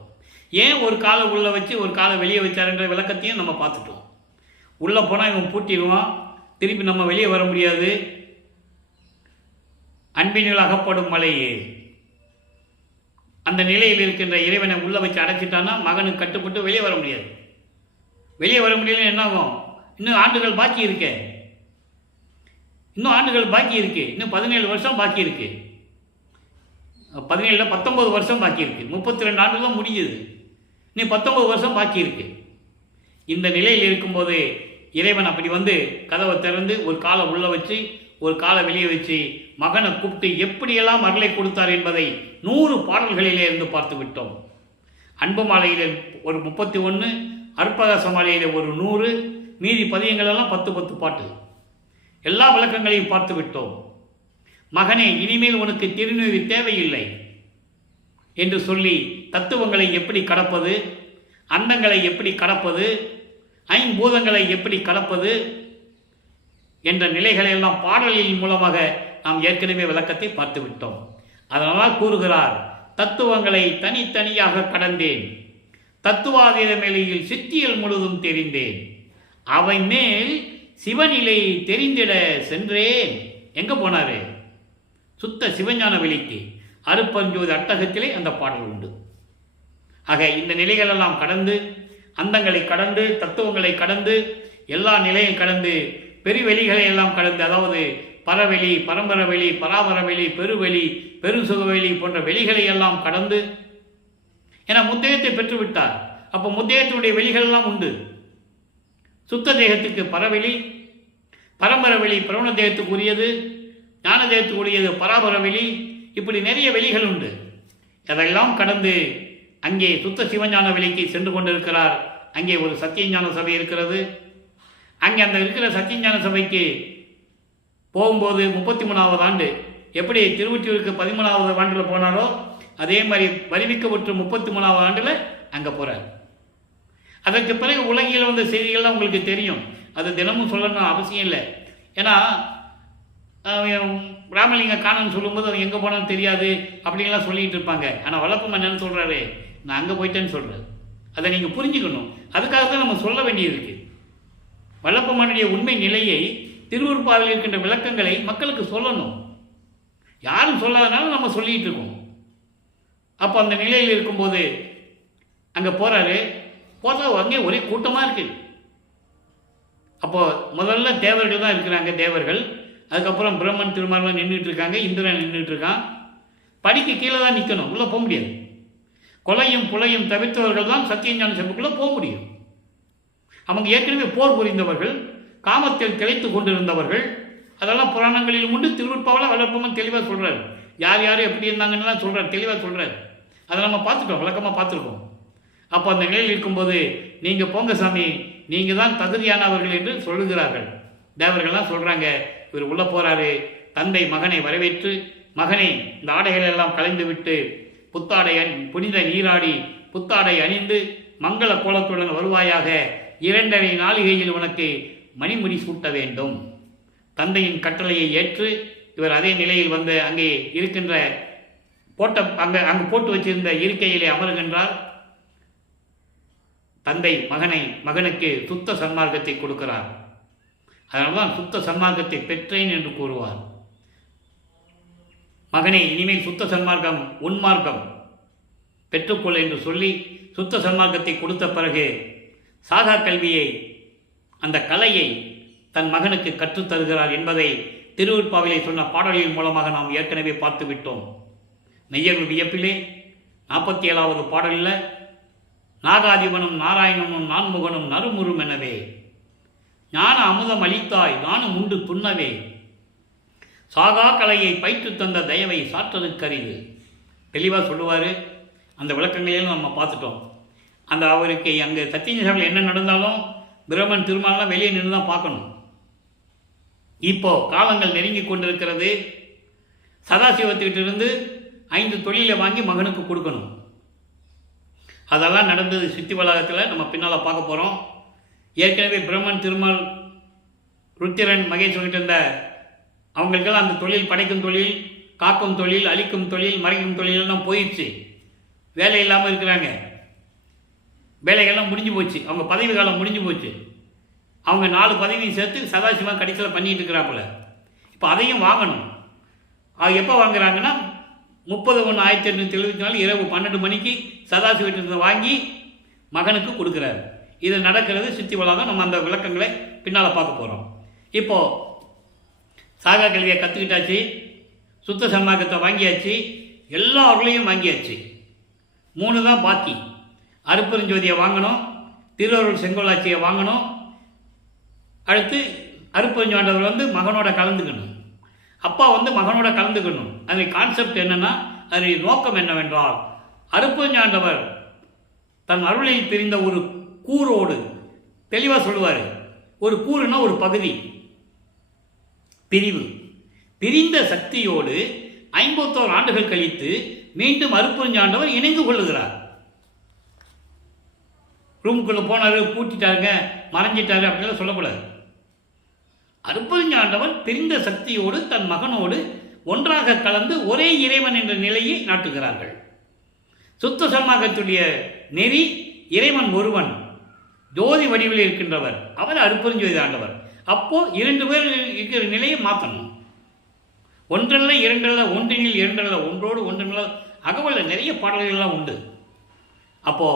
ஏன் ஒரு காலை உள்ளே வச்சு ஒரு காலை வெளியே வச்சார் என்ற விளக்கத்தையும் நம்ம பார்த்துட்டோம். உள்ளே போனால் இவன் பூட்டிடுவான், திருப்பி நம்ம வெளியே வர முடியாது. அன்பினில் அகப்படும் மலையே, அந்த நிலையில் இருக்கின்ற இறைவனை உள்ள வச்சு அடைச்சிட்டான்னா மகனுக்கு கட்டுப்பட்டு வெளியே வர முடியாது. வெளியே வர முடியலன்னு என்ன ஆகும்? இன்னும் ஆண்டுகள் பாக்கி இருக்கு, இன்னும் 17 வருஷம் பாக்கி இருக்கு. 17 19 வருஷம் பாக்கி இருக்கு. 32 ஆண்டுகளும் முடியுது. இன்னும் 19 வருஷம் பாக்கி இருக்கு. இந்த நிலையில் இருக்கும்போது இறைவன் அப்படி வந்து கதவை திறந்து ஒரு காலை உள்ள வச்சு ஒரு காலை வெளியே வச்சு மகனை கூப்பிட்டு எப்படியெல்லாம் அருளை கொடுத்தார் என்பதை 100 பாடல்களிலே இருந்து பார்த்து விட்டோம். அன்பு மாலையில் ஒரு 31, அற்பகாச மாலையில் ஒரு 100, மீதி பதியங்களெல்லாம் 10 பாட்டு. எல்லா விளக்கங்களையும் பார்த்து விட்டோம். மகனே, இனிமேல் உனக்கு திருநீறு தேவையில்லை என்று சொல்லி தத்துவங்களை எப்படி கடப்பது, அண்டங்களை எப்படி கடப்பது, ஐம்பூதங்களை எப்படி கடப்பது என்ற நிலைகளை எல்லாம் பாடலின் மூலமாக நாம் ஏற்கனவே விளக்கத்தை பார்த்து விட்டோம். அதனால் கூறுகிறார், தத்துவங்களை தனித்தனியாக கடந்தேன், தத்துவாதீத மேலையில் சித்தியல் முழுதும் தெரிந்தேன், அவை மேல் சிவநிலை தெரிந்திட சென்றேன். எங்க போனாரு? சுத்த சிவஞான வெளிக்கு. அருட்பெருஞ்சோதி அட்டகத்திலே அந்த பாடல் உண்டு. ஆக இந்த நிலைகளெல்லாம் கடந்து, அந்தங்களை கடந்து, தத்துவங்களை கடந்து, எல்லா நிலையும் கடந்து, பெருவெளிகளை எல்லாம் கடந்து, அதாவது பரவெளி, பரம்பரவெளி, பராபரவெளி, பெருவெளி, பெருசுகவெளி போன்ற வெளிகளை எல்லாம் கடந்து, என முத்தேகத்தை பெற்றுவிட்டார். அப்போ முத்தேகத்தினுடைய வெளிகள் எல்லாம் உண்டு. சுத்த தேகத்துக்கு பரவெளி, பரம்பரவெளி பிரவண தேகத்துக்கு உரியது, ஞான தேகத்துக்கு உரியது பராபரவெளி, இப்படி நிறைய வெளிகள் உண்டு. அதெல்லாம் கடந்து அங்கே சுத்த சிவஞான வெளிக்கு சென்று கொண்டிருக்கிறார். அங்கே ஒரு சத்தியஞான சபை இருக்கிறது. அங்கே அந்த இருக்கிற சத்தியஞான சபைக்கு போகும்போது 33வது ஆண்டு எப்படி திருவொற்றியூருக்கு 13வது ஆண்டில் போனாரோ அதே மாதிரி வருவிக்கப்பட்டு 33வது ஆண்டில் அங்கே போகிறார். அதற்கு பிறகு உலகில் வந்த செய்திகள்லாம் உங்களுக்கு தெரியும். அது தினமும் சொல்லணும் அவசியம் இல்லை. ஏன்னா ராமலிங்க காணன்னு சொல்லும்போது அது எங்கே போனாலும் தெரியாது அப்படின்லாம் சொல்லிகிட்டு இருப்பாங்க. ஆனால் வளர்ப்பு என்னன்னு சொல்கிறாரு, நான் அங்கே போயிட்டேன்னு சொல்கிறேன். அதை நீங்கள் புரிஞ்சுக்கணும். அதுக்காக தான் நம்ம சொல்ல வேண்டியிருக்கு. வல்லப்பெருமானுடைய உண்மை நிலையை திருவருட்பாவில் இருக்கின்ற விளக்கங்களை மக்களுக்கு சொல்லணும். யாரும் சொல்லாதனால நம்ம சொல்லிகிட்டு இருக்கோம். அப்போ அந்த நிலையில் இருக்கும்போது அங்கே போகிறாரு. போதா அங்கே ஒரே கூட்டமாக இருக்குது. அப்போது முதல்ல தேவர்கள் தான் இருக்கிறாங்க, தேவர்கள். அதுக்கப்புறம் பிரம்மன் திருமாலாம் நின்றுட்டு இருக்காங்க, இந்திரன் நின்றுட்டு இருக்கான். படிக்கு கீழே தான் நிற்கணும், உள்ளே போக முடியாது. கொலையும் புலையும் தவிர்த்தவர்கள் தான் சத்தியஞான சபைக்குள்ளே போக முடியும். அவங்க ஏற்கனவே போர் புரிந்தவர்கள், காமத்தில் திளைத்து கொண்டிருந்தவர்கள். அதெல்லாம் புராணங்களில் உண்டு. திருவருட்பாவில் வல்லப்பெருமான் தெளிவாக சொல்கிறார். யார் யார் எப்படி இருந்தாங்கன்னு சொல்கிறார், தெளிவாக சொல்கிறார். அதை நம்ம பார்த்துட்டோம், விளக்கமாக பார்த்துருக்கோம். அப்போ அந்த நிலையில் இருக்கும்போது நீங்கள் போங்க சாமி, நீங்கள் தான் தகுதியானவர்கள் என்று சொல்லுகிறார்கள். தேவர்கள்லாம் சொல்கிறாங்க. இவர் உள்ளே போகிறாரு. தந்தை மகனை வரவேற்று, மகனை இந்த ஆடைகள் எல்லாம் கலைந்து விட்டு புத்தாடை புனித நீராடி புத்தாடை அணிந்து மங்கள கோலத்துடன் வருவாயாக. 2.5 நாளிகையில் உனக்கு மணிமுடி சூட்ட வேண்டும். தந்தையின் கட்டளையை ஏற்று இவர் அதே நிலையில் வந்து அங்கே இருக்கின்ற அங்கு போட்டு வச்சிருந்த இருக்கையிலே அமருகின்றார். தந்தை மகனுக்கு சுத்த சன்மார்க்கத்தை கொடுக்கிறார். அதனால்தான் சுத்த சன்மார்க்கத்தை பெற்றேன் என்று கூறுவார். மகனை இனிமேல் சுத்த சன்மார்க்கம் உன்மார்க்கம் பெற்றுக்கொள் என்று சொல்லி சுத்த சன்மார்க்கத்தை கொடுத்த பிறகு சாகா கல்வியை, அந்த கலையை தன் மகனுக்கு கற்றுத்தருகிறார் என்பதை திருவருட்பாவிலே சொன்ன பாடல்களின் மூலமாக நாம் ஏற்கனவே பார்த்து விட்டோம். நெய்யர்கள் வியப்பிலே 47வது பாடலில் நாகாதிபனும் நாராயணனும் நான்முகனும் நறுமுறும் எனவே ஞான அமுதம் அளித்தாய் நானும் உண்டு துண்ணவே சாகா கலையை பயிற்று தந்த தயவை சாற்றலுக்கரிது. தெளிவாக சொல்லுவார். அந்த விளக்கங்களையும் நம்ம பார்த்துட்டோம். அந்த அவருக்கு அங்கே சத்தியஞானிகள் என்ன நடந்தாலும் பிரம்மன் திருமாலாம் வெளியே நின்று தான் பார்க்கணும். இப்போ காலங்கள் நெருங்கி கொண்டிருக்கிறது. சதாசிவத்துக்கிட்ட இருந்து 5 தொழிலை வாங்கி மகனுக்கு கொடுக்கணும். அதெல்லாம் நடந்தது சித்தி வளாகத்தில் நம்ம பின்னால் பார்க்க போகிறோம். ஏற்கனவே பிரம்மன் திருமால் ருத்திரன் மகேஸ்வரன் இருந்த அவங்களுக்கெல்லாம் அந்த தொழில், படைக்கும் தொழில், காக்கும் தொழில், அழிக்கும் தொழில், மறைக்கும் தொழிலெல்லாம் போயிடுச்சு. வேலை இல்லாமல் இருக்கிறாங்க. வேலைகள்லாம் முடிஞ்சு போச்சு. அவங்க பதவி காலம் முடிஞ்சு போச்சு. அவங்க 4 பதவியும் சேர்த்து சதாசிவம் கடைசியில் பண்ணிட்டு இருக்கிறாப்புல. இப்போ அதையும் வாங்கணும். அது எப்போ வாங்குறாங்கன்னா 30/1/1874 இரவு 12 மணிக்கு சதாசிவத்தை வாங்கி மகனுக்கு கொடுக்குறாரு. இது நடக்கிறது சித்தி வளாகம். நம்ம அந்த விளக்கங்களை பின்னால் பார்க்க போகிறோம். இப்போது சாகா கல்வியை கற்றுக்கிட்டாச்சு, சுத்த சன்மார்க்கத்தை வாங்கியாச்சு, எல்லா அருளையும் வாங்கியாச்சு. 3 தான் பாக்கி. அருப்பெருஞ்சோதியை வாங்கணும், திருவருள் செங்கோலாட்சியை வாங்கணும். அடுத்து அருப்பெருஞ்சாண்டவர் வந்து மகனோட கலந்துக்கணும், அப்பா வந்து மகனோட கலந்துக்கணும். அது கான்செப்ட் என்னென்னா, அதனுடைய நோக்கம் என்னவென்றால், அருப்பெருஞ்சாண்டவர் தன் அருளில் பிரிந்த ஒரு கூரோடு தெளிவாக சொல்லுவார். ஒரு கூறுனா ஒரு பகுதி, பிரிவு. பிரிந்த சக்தியோடு 51 ஆண்டுகள் கழித்து மீண்டும் அருப்பெருஞ்சாண்டவர் இணைந்து கொள்ளுகிறார். ரூமுக்குள்ளே போனார், பூட்டிட்டாருங்க, மறைஞ்சிட்டாரு அப்படிலாம் சொல்லக்கூடாது. அருப்பெருஞ்சாண்டவர் பிரிந்த சக்தியோடு தன் மகனோடு ஒன்றாக கலந்து ஒரே இறைவன் என்ற நிலையை நாட்டுகிறார்கள். சுத்த சன்மார்க்கத்துடைய நெறி இறைவன் ஒருவன், ஜோதி வடிவில் இருக்கின்றவர், அவர் அருப்பெருஞ்சோதி ஆண்டவர். அப்போ 2 பேர் இருக்கிற நிலையை மாற்றணும். ஒன்றல்ல இரண்டல்ல, ஒன்றினில் இரண்டல்ல, ஒன்றோடு ஒன்றில் அகவல்ல நிறைய பாடல்கள்லாம் உண்டு. அப்போ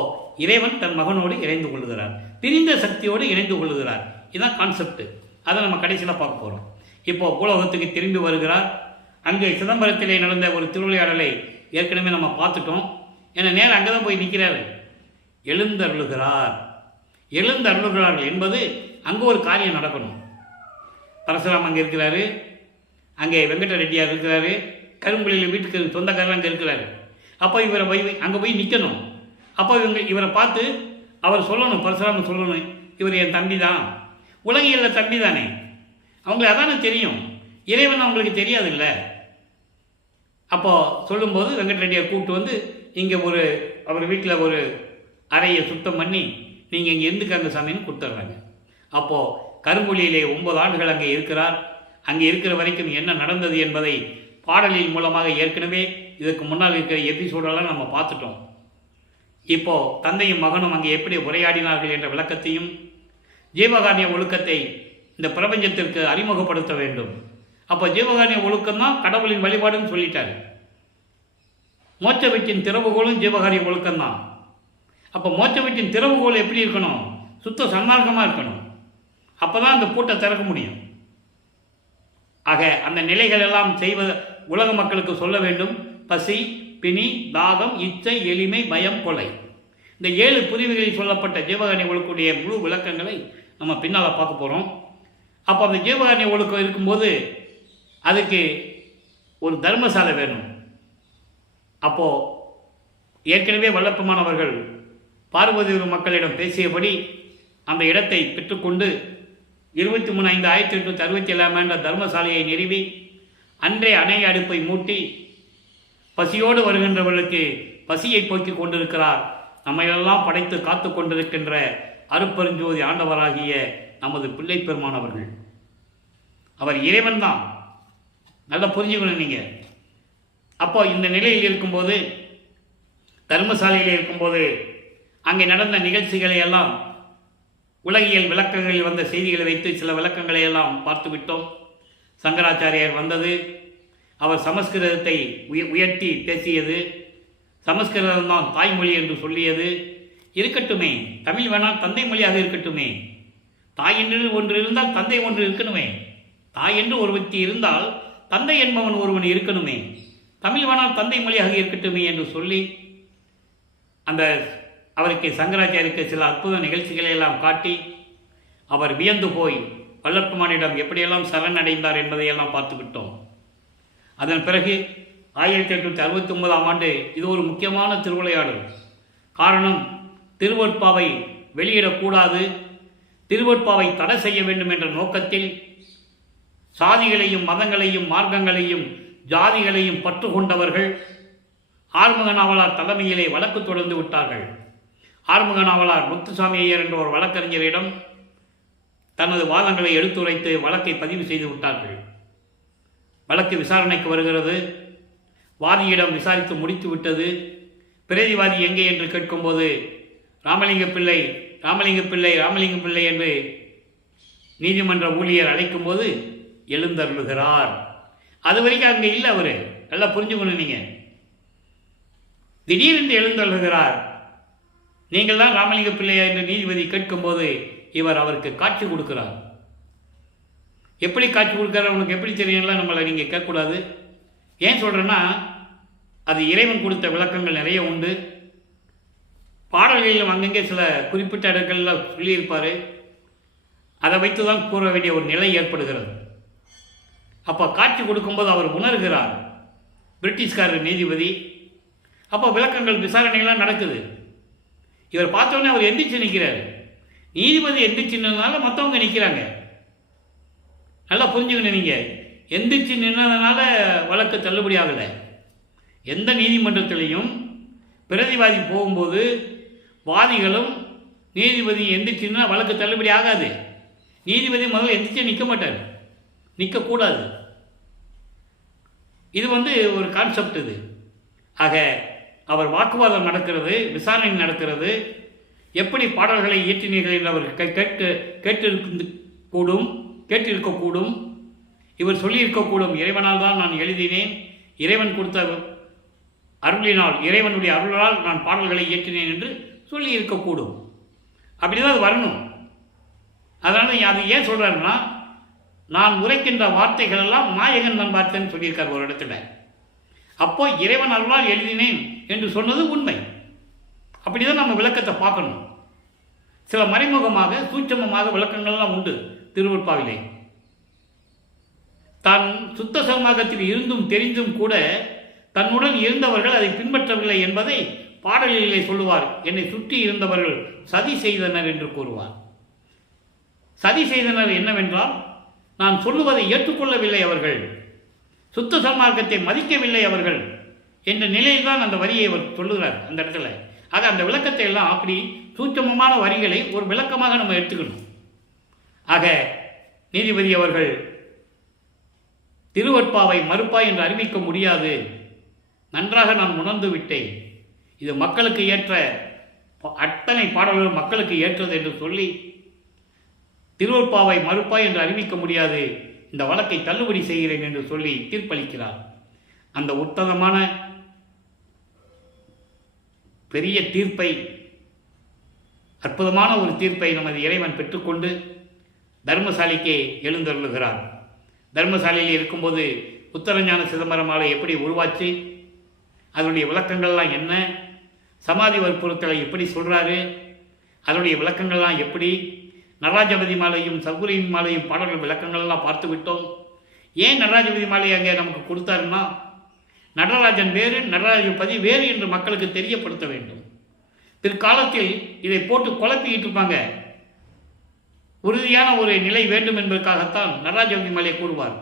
இறைவன் தன் மகனோடு இணைந்து கொள்ளுகிறார், பிரிந்த சக்தியோடு இணைந்து கொள்ளுகிறார். இதுதான் கான்செப்ட். அதை நம்ம கடைசியில் பார்க்க போகிறோம். இப்போ பூலோகத்துக்கு திரும்பி வருகிறார். அங்கே சிதம்பரத்திலே நடந்த ஒரு திருவிளையாடலை ஏற்கனவே நம்ம பார்த்துட்டோம். ஏன்னா நேரம் அங்கே தான் போய் நிற்கிறார். எழுந்தருளுகிறார். எழுந்தருளுகிறார்கள் என்பது அங்கே ஒரு காரியம் நடக்கணும். பரசுராம் அங்கே இருக்கிறாரு, அங்கே வெங்கட ரெட்டியார் இருக்கிறாரு, கரும்புலியில் வீட்டுக்கு சொந்தக்காரர் அங்கே இருக்கிறாரு. அப்போ இவரை அங்கே போய் நிற்கணும். அப்போ இவரை பார்த்து அவர் சொல்லணும், பரசுராமன் சொல்லணும், இவர் என் தம்பி தான், உலகியல்ல தம்பி தானே, அவங்களுக்கு அதானே தெரியும், இறைவன் அவங்களுக்கு தெரியாது இல்லை. அப்போது சொல்லும்போது வெங்கட ரெட்டியார் கூப்பிட்டு வந்து இங்கே அவர் வீட்டில் ஒரு அறையை சுத்தம் பண்ணி நீங்கள் இங்கே இருந்துக்காங்க சாமின்னு கொடுத்துட்றாங்க. அப்போது கரும்புலியிலே 9 ஆண்டுகள் அங்கே இருக்கிறார். அங்கே இருக்கிற வரைக்கும் என்ன நடந்தது என்பதை பாடலின் மூலமாக ஏற்கனவே இதற்கு முன்னால் இருக்கிற எபிசோடெல்லாம் நம்ம பார்த்துட்டோம். இப்போது தந்தையும் மகனும் அங்கே எப்படி உரையாடினார்கள் என்ற விளக்கத்தையும், ஜீவகாருண்ய ஒழுக்கத்தை இந்த பிரபஞ்சத்திற்கு அறிமுகப்படுத்த வேண்டும். அப்போ ஜீவகாருண்ய ஒழுக்கம் தான் கடவுளின் வழிபாடுன்னு சொல்லிட்டாரு. மோட்ச வீட்டின் திறவுகோலும் ஜீவகாருண்ய ஒழுக்கம்தான். அப்போ மோட்ச வீட்டின் திறவுகோல் எப்படி இருக்கணும்? சுத்த சன்மார்க்கமாக இருக்கணும். அப்போ தான் அந்த பூட்டை திறக்க முடியும். ஆக அந்த நிலைகள் எல்லாம் செய்வது உலக மக்களுக்கு சொல்ல வேண்டும். பசி, பிணி, தாகம், இச்சை, எளிமை, பயம், கொலை, இந்த 7 பிரிவுகளில் சொல்லப்பட்ட ஜீவகாருண்ய ஒழுக்கக்கூடிய முழு விளக்கங்களை நம்ம பின்னால் பார்க்க போகிறோம். அப்போ அந்த ஜீவகாருண்ய ஒழுக்கம் இருக்கும்போது அதுக்கு ஒரு தர்மசாலை வேணும். அப்போது ஏற்கனவே வல்லப்பமானவர்கள் பார்வதி மக்களிடம் பேசியபடி அந்த இடத்தை பெற்றுக்கொண்டு 23/5/1867 தர்மசாலையை நிறுவி அன்றே அணைய அடுப்பை மூட்டி பசியோடு வருகின்றவர்களுக்கு பசியை போக்கிக் கொண்டிருக்கிறார். நம்மையெல்லாம் படைத்து காத்து கொண்டிருக்கின்ற அருப்பெருஞ்சோதி ஆண்டவராகிய நமது பிள்ளை பெருமானவர்கள். அவர் இறைவன் தான். நல்லா புரிஞ்சுக்கணும் நீங்கள். அப்போ இந்த நிலையில் இருக்கும்போது, தர்மசாலையில் இருக்கும்போது அங்கே நடந்த நிகழ்ச்சிகளை எல்லாம் உலகியல் விளக்கங்களில் வந்த செய்திகளை வைத்து சில விளக்கங்களை எல்லாம் பார்த்து விட்டோம். சங்கராச்சாரியார் வந்தது, அவர் சமஸ்கிருதத்தை உயர்த்தி பேசியது, சமஸ்கிருதம் தான் தாய்மொழி என்று சொல்லியது. இருக்கட்டுமே, தமிழ் வேணால் தந்தை மொழியாக இருக்கட்டுமே. தாய் என்று ஒன்று இருந்தால் தந்தை ஒன்று இருக்கணுமே. தாய் என்று ஒரு വ്യക്தி இருந்தால் தந்தை என்பவன் ஒருவன் இருக்கணுமே. தமிழ் வேணால் தந்தை மொழியாக இருக்கட்டுமே என்று சொல்லி அந்த அவருக்கு சங்கராச்சாரியருக்கு சில அற்புத நிகழ்ச்சிகளை எல்லாம் காட்டி அவர் வியந்து போய் வல்லப்பமானிடம் எப்படியெல்லாம் சரணடைந்தார் என்பதையெல்லாம் பார்த்துவிட்டோம். அதன் பிறகு 1869 இது ஒரு முக்கியமான திருவிளையாடல். காரணம், திருவொற்பாவை வெளியிடக்கூடாது, திருவொற்பாவை தடை செய்ய வேண்டும் என்ற நோக்கத்தில் சாதிகளையும் மதங்களையும் மார்க்கங்களையும் ஜாதிகளையும் பற்று கொண்டவர்கள் ஆறுமுக நாவலார் தலைமையிலே வழக்கு தொடர்ந்து விட்டார்கள். ஆறுமுக நாவலார் முத்துசாமி ஐயர் என்ற ஒரு வழக்கறிஞரிடம் தனது வாதங்களை எடுத்துரைத்து வழக்கை பதிவு செய்து விட்டார்கள். வழக்கு விசாரணைக்கு வருகிறது. வாதியிடம் விசாரித்து முடித்து விட்டது. பிரதிவாதி எங்கே என்று கேட்கும்போது ராமலிங்க பிள்ளை ராமலிங்க பிள்ளை ராமலிங்க பிள்ளை என்று நீதிமன்ற ஊழியர் அழைக்கும் போது எழுந்தருளுகிறார். அது வரைக்கும் அங்கே இல்லை. அவர் நல்லா புரிஞ்சுக்கணும். நீங்கள் திடீரென்று எழுந்தருளுகிறார். நீங்கள் தான் ராமலிங்க பிள்ளையா என்று நீதிபதி கேட்கும்போது இவர் அவருக்கு காட்சி கொடுக்கிறார். எப்படி காட்சி கொடுக்குறார் உனக்கு எப்படி தெரியும்லாம் நம்மளை நீங்கள் கேட்கக்கூடாது. ஏன் சொல்கிறேன்னா, அது இறைவன் கொடுத்த விளக்கங்கள் நிறைய உண்டு. பாடல்களிலும் அங்கங்கே சில குறிப்பிட்ட இடங்களில் சொல்லியிருப்பார். அதை வைத்து தான் கூற வேண்டிய ஒரு நிலை ஏற்படுகிறது. அப்போ காட்சி கொடுக்கும்போது அவர் உணர்கிறார், பிரிட்டிஷ்காரர் நீதிபதி. அப்போ விளக்கங்கள் விசாரணைகள்லாம் நடக்குது. இவர் பார்த்தோன்னே அவர் எந்திரிச்சு நிற்கிறார். நீதிபதி எந்திரிச்சு நின்றதுனால மற்றவங்க நிற்கிறாங்க. நல்லா புரிஞ்சுக்கணும். நீங்கள் எந்திரிச்சு நின்றதுனால வழக்கு தள்ளுபடி ஆகலை. எந்த நீதிமன்றத்திலையும் பிரதிவாதி போகும்போது வாதிகளும் நீதிபதி எந்திரிச்சுன்னா வழக்கு தள்ளுபடி ஆகாது. நீதிபதி முதல்ல எந்திரிச்சு நிற்க மாட்டார், நிற்கக்கூடாது. இது ஒரு கான்செப்ட். இது ஆக அவர் வாக்குவாதம் நடக்கிறது, விசாரணை நடக்கிறது. எப்படி பாடல்களை இயற்றினீர்கள் என்று அவர் கேட்டிருக்கக்கூடும். இவர் சொல்லியிருக்கக்கூடும், இறைவனால் தான் நான் எழுதினேன், இறைவன் கொடுத்த அருளினால், இறைவனுடைய அருளால் நான் பாடல்களை இயற்றினேன் என்று சொல்லி இருக்கக்கூடும். அப்படிதான் அது வரணும். அதனால் அது ஏன் சொல்கிறாருன்னா, நான் உரைக்கின்ற வார்த்தைகள் எல்லாம் நாயகன் நான் பார்த்தேன்னு சொல்லியிருக்கார் ஒரு இடத்துல. அப்போ இறைவன் அருளால் எழுதினேன் என்று சொன்னது உண்மை. அப்படிதான் நம்ம விளக்கத்தை பார்க்கணும். சில மறைமுகமாக சூட்சமமாக விளக்கங்கள்லாம் உண்டு திருவொற்பாவிலே. தான் சுத்த சமாகத்தில் இருந்தும் தெரிந்தும் கூட தன்னுடன் இருந்தவர்கள் அதை பின்பற்றவில்லை என்பதை பாடலிலே சொல்லுவார். என்னை சுற்றி இருந்தவர்கள் சதி செய்தனர் என்று கூறுவார். சதி செய்தனர் என்னவென்றால், நான் சொல்லுவதை ஏற்றுக்கொள்ளவில்லை அவர்கள், சுத்த சன்மார்க்கத்தை மதிக்கவில்லை அவர்கள் என்ற நிலையில்தான் அந்த வரியை அவர் சொல்லுகிறார் அந்த இடத்துல. ஆக அந்த விளக்கத்தை எல்லாம் அப்படி சூட்சமமான வரிகளை ஒரு விளக்கமாக நம்ம எடுத்துக்கணும். ஆக நீதிபதி அவர்கள் திருவொற்பாவை மறுப்பாய் என்று அறிவிக்க முடியாது, நன்றாக நான் உணர்ந்து விட்டேன், இது மக்களுக்கு ஏற்ற அத்தனை பாடல்கள் மக்களுக்கு ஏற்றது என்று சொல்லி திருவொற்பாவை மறுப்பாய் என்று அறிவிக்க முடியாது, இந்த வழக்கை தள்ளுபடி செய்கிறேன் என்று சொல்லி தீர்ப்பளிக்கிறார். அந்த உத்தமமான பெரிய தீர்ப்பை, அற்புதமான ஒரு தீர்ப்பை நமது இறைவன் பெற்றுக்கொண்டு தர்மசாலிக்கே எழுந்தருளுகிறார். தர்மசாலையில் இருக்கும்போது உத்தரஞான சிதம்பரம் மாலை எப்படி உருவாச்சு, அதனுடைய விளக்கங்கள்லாம் என்ன, சமாதி வற்புறுத்தலை எப்படி சொல்கிறாரு, அதனுடைய விளக்கங்கள்லாம் எப்படி, நடராஜபதி மாலையும் சர்க்குருவின் மாலையும் பாடல்கள் விளக்கங்கள்லாம் பார்த்து விட்டோம். ஏன் நடராஜபதி மாலை அங்கே நமக்கு கொடுத்தாருன்னா, நடராஜன் வேறு நடராஜபதி வேறு என்று மக்களுக்கு தெரியப்படுத்த வேண்டும். பிற்காலத்தில் இதை போட்டு குழப்பிக்கிட்டு இருப்பாங்க. உறுதியான ஒரு நிலை வேண்டும் என்பதற்காகத்தான் நடராஜபதி மாலையை கூறுவார்.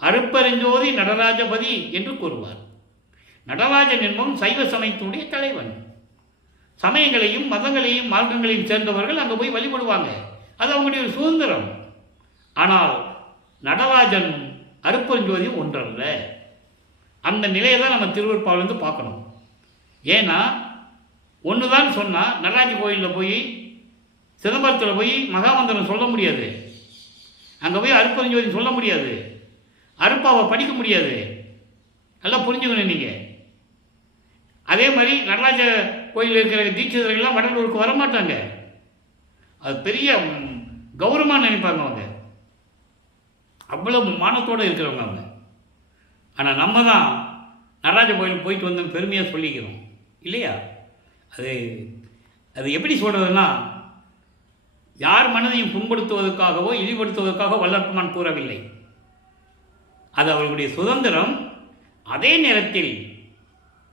அருப்பெருஞ்சோதி நடராஜபதி என்று கூறுவார். நடராஜன் என்பவன் சைவ சமயத்தினுடைய தலைவன். சமயங்களையும் மதங்களையும் மார்க்கங்களையும் சேர்ந்தவர்கள் அங்கே போய் வழிபடுவாங்க, அது அவங்களுடைய சுதந்திரம். ஆனால் நடராஜன் அருப்பெருஞ்சோதி ஒன்றல்ல. அந்த நிலையை தான் நம்ம திருவொற்பாவிலிருந்து பார்க்கணும். ஏன்னா ஒன்று தான் சொன்னால் நடராஜ கோயிலில் போய் சிதம்பரத்தில் போய் மகாமந்திரம் சொல்ல முடியாது, அங்கே போய் அருப்பெருஞ்சோதி சொல்ல முடியாது, அருப்பாவை படிக்க முடியாது. எல்லாம் புரிஞ்சுக்கணும் நீங்கள். அதே மாதிரி நடராஜ கோயிலில் இருக்கிற தீட்சிதர்கள்லாம் வடலூருக்கு வரமாட்டாங்க. அது பெரிய கௌரவமாக நினைப்பாங்க அவங்க, அவ்வளவு மானத்தோடு இருக்கிறவங்க அவங்க. ஆனால் நம்ம தான் நடராஜ கோயிலுக்கு போயிட்டு வந்து பெருமையாக சொல்லிக்கிறோம் இல்லையா? அது எப்படி சொல்கிறதுன்னா, யார் மனதையும் புண்படுத்துவதற்காகவோ இழிவுபடுத்துவதற்காக வல்லற்பமான் கூறவில்லை. அது அவர்களுடைய சுதந்திரம். அதே நேரத்தில்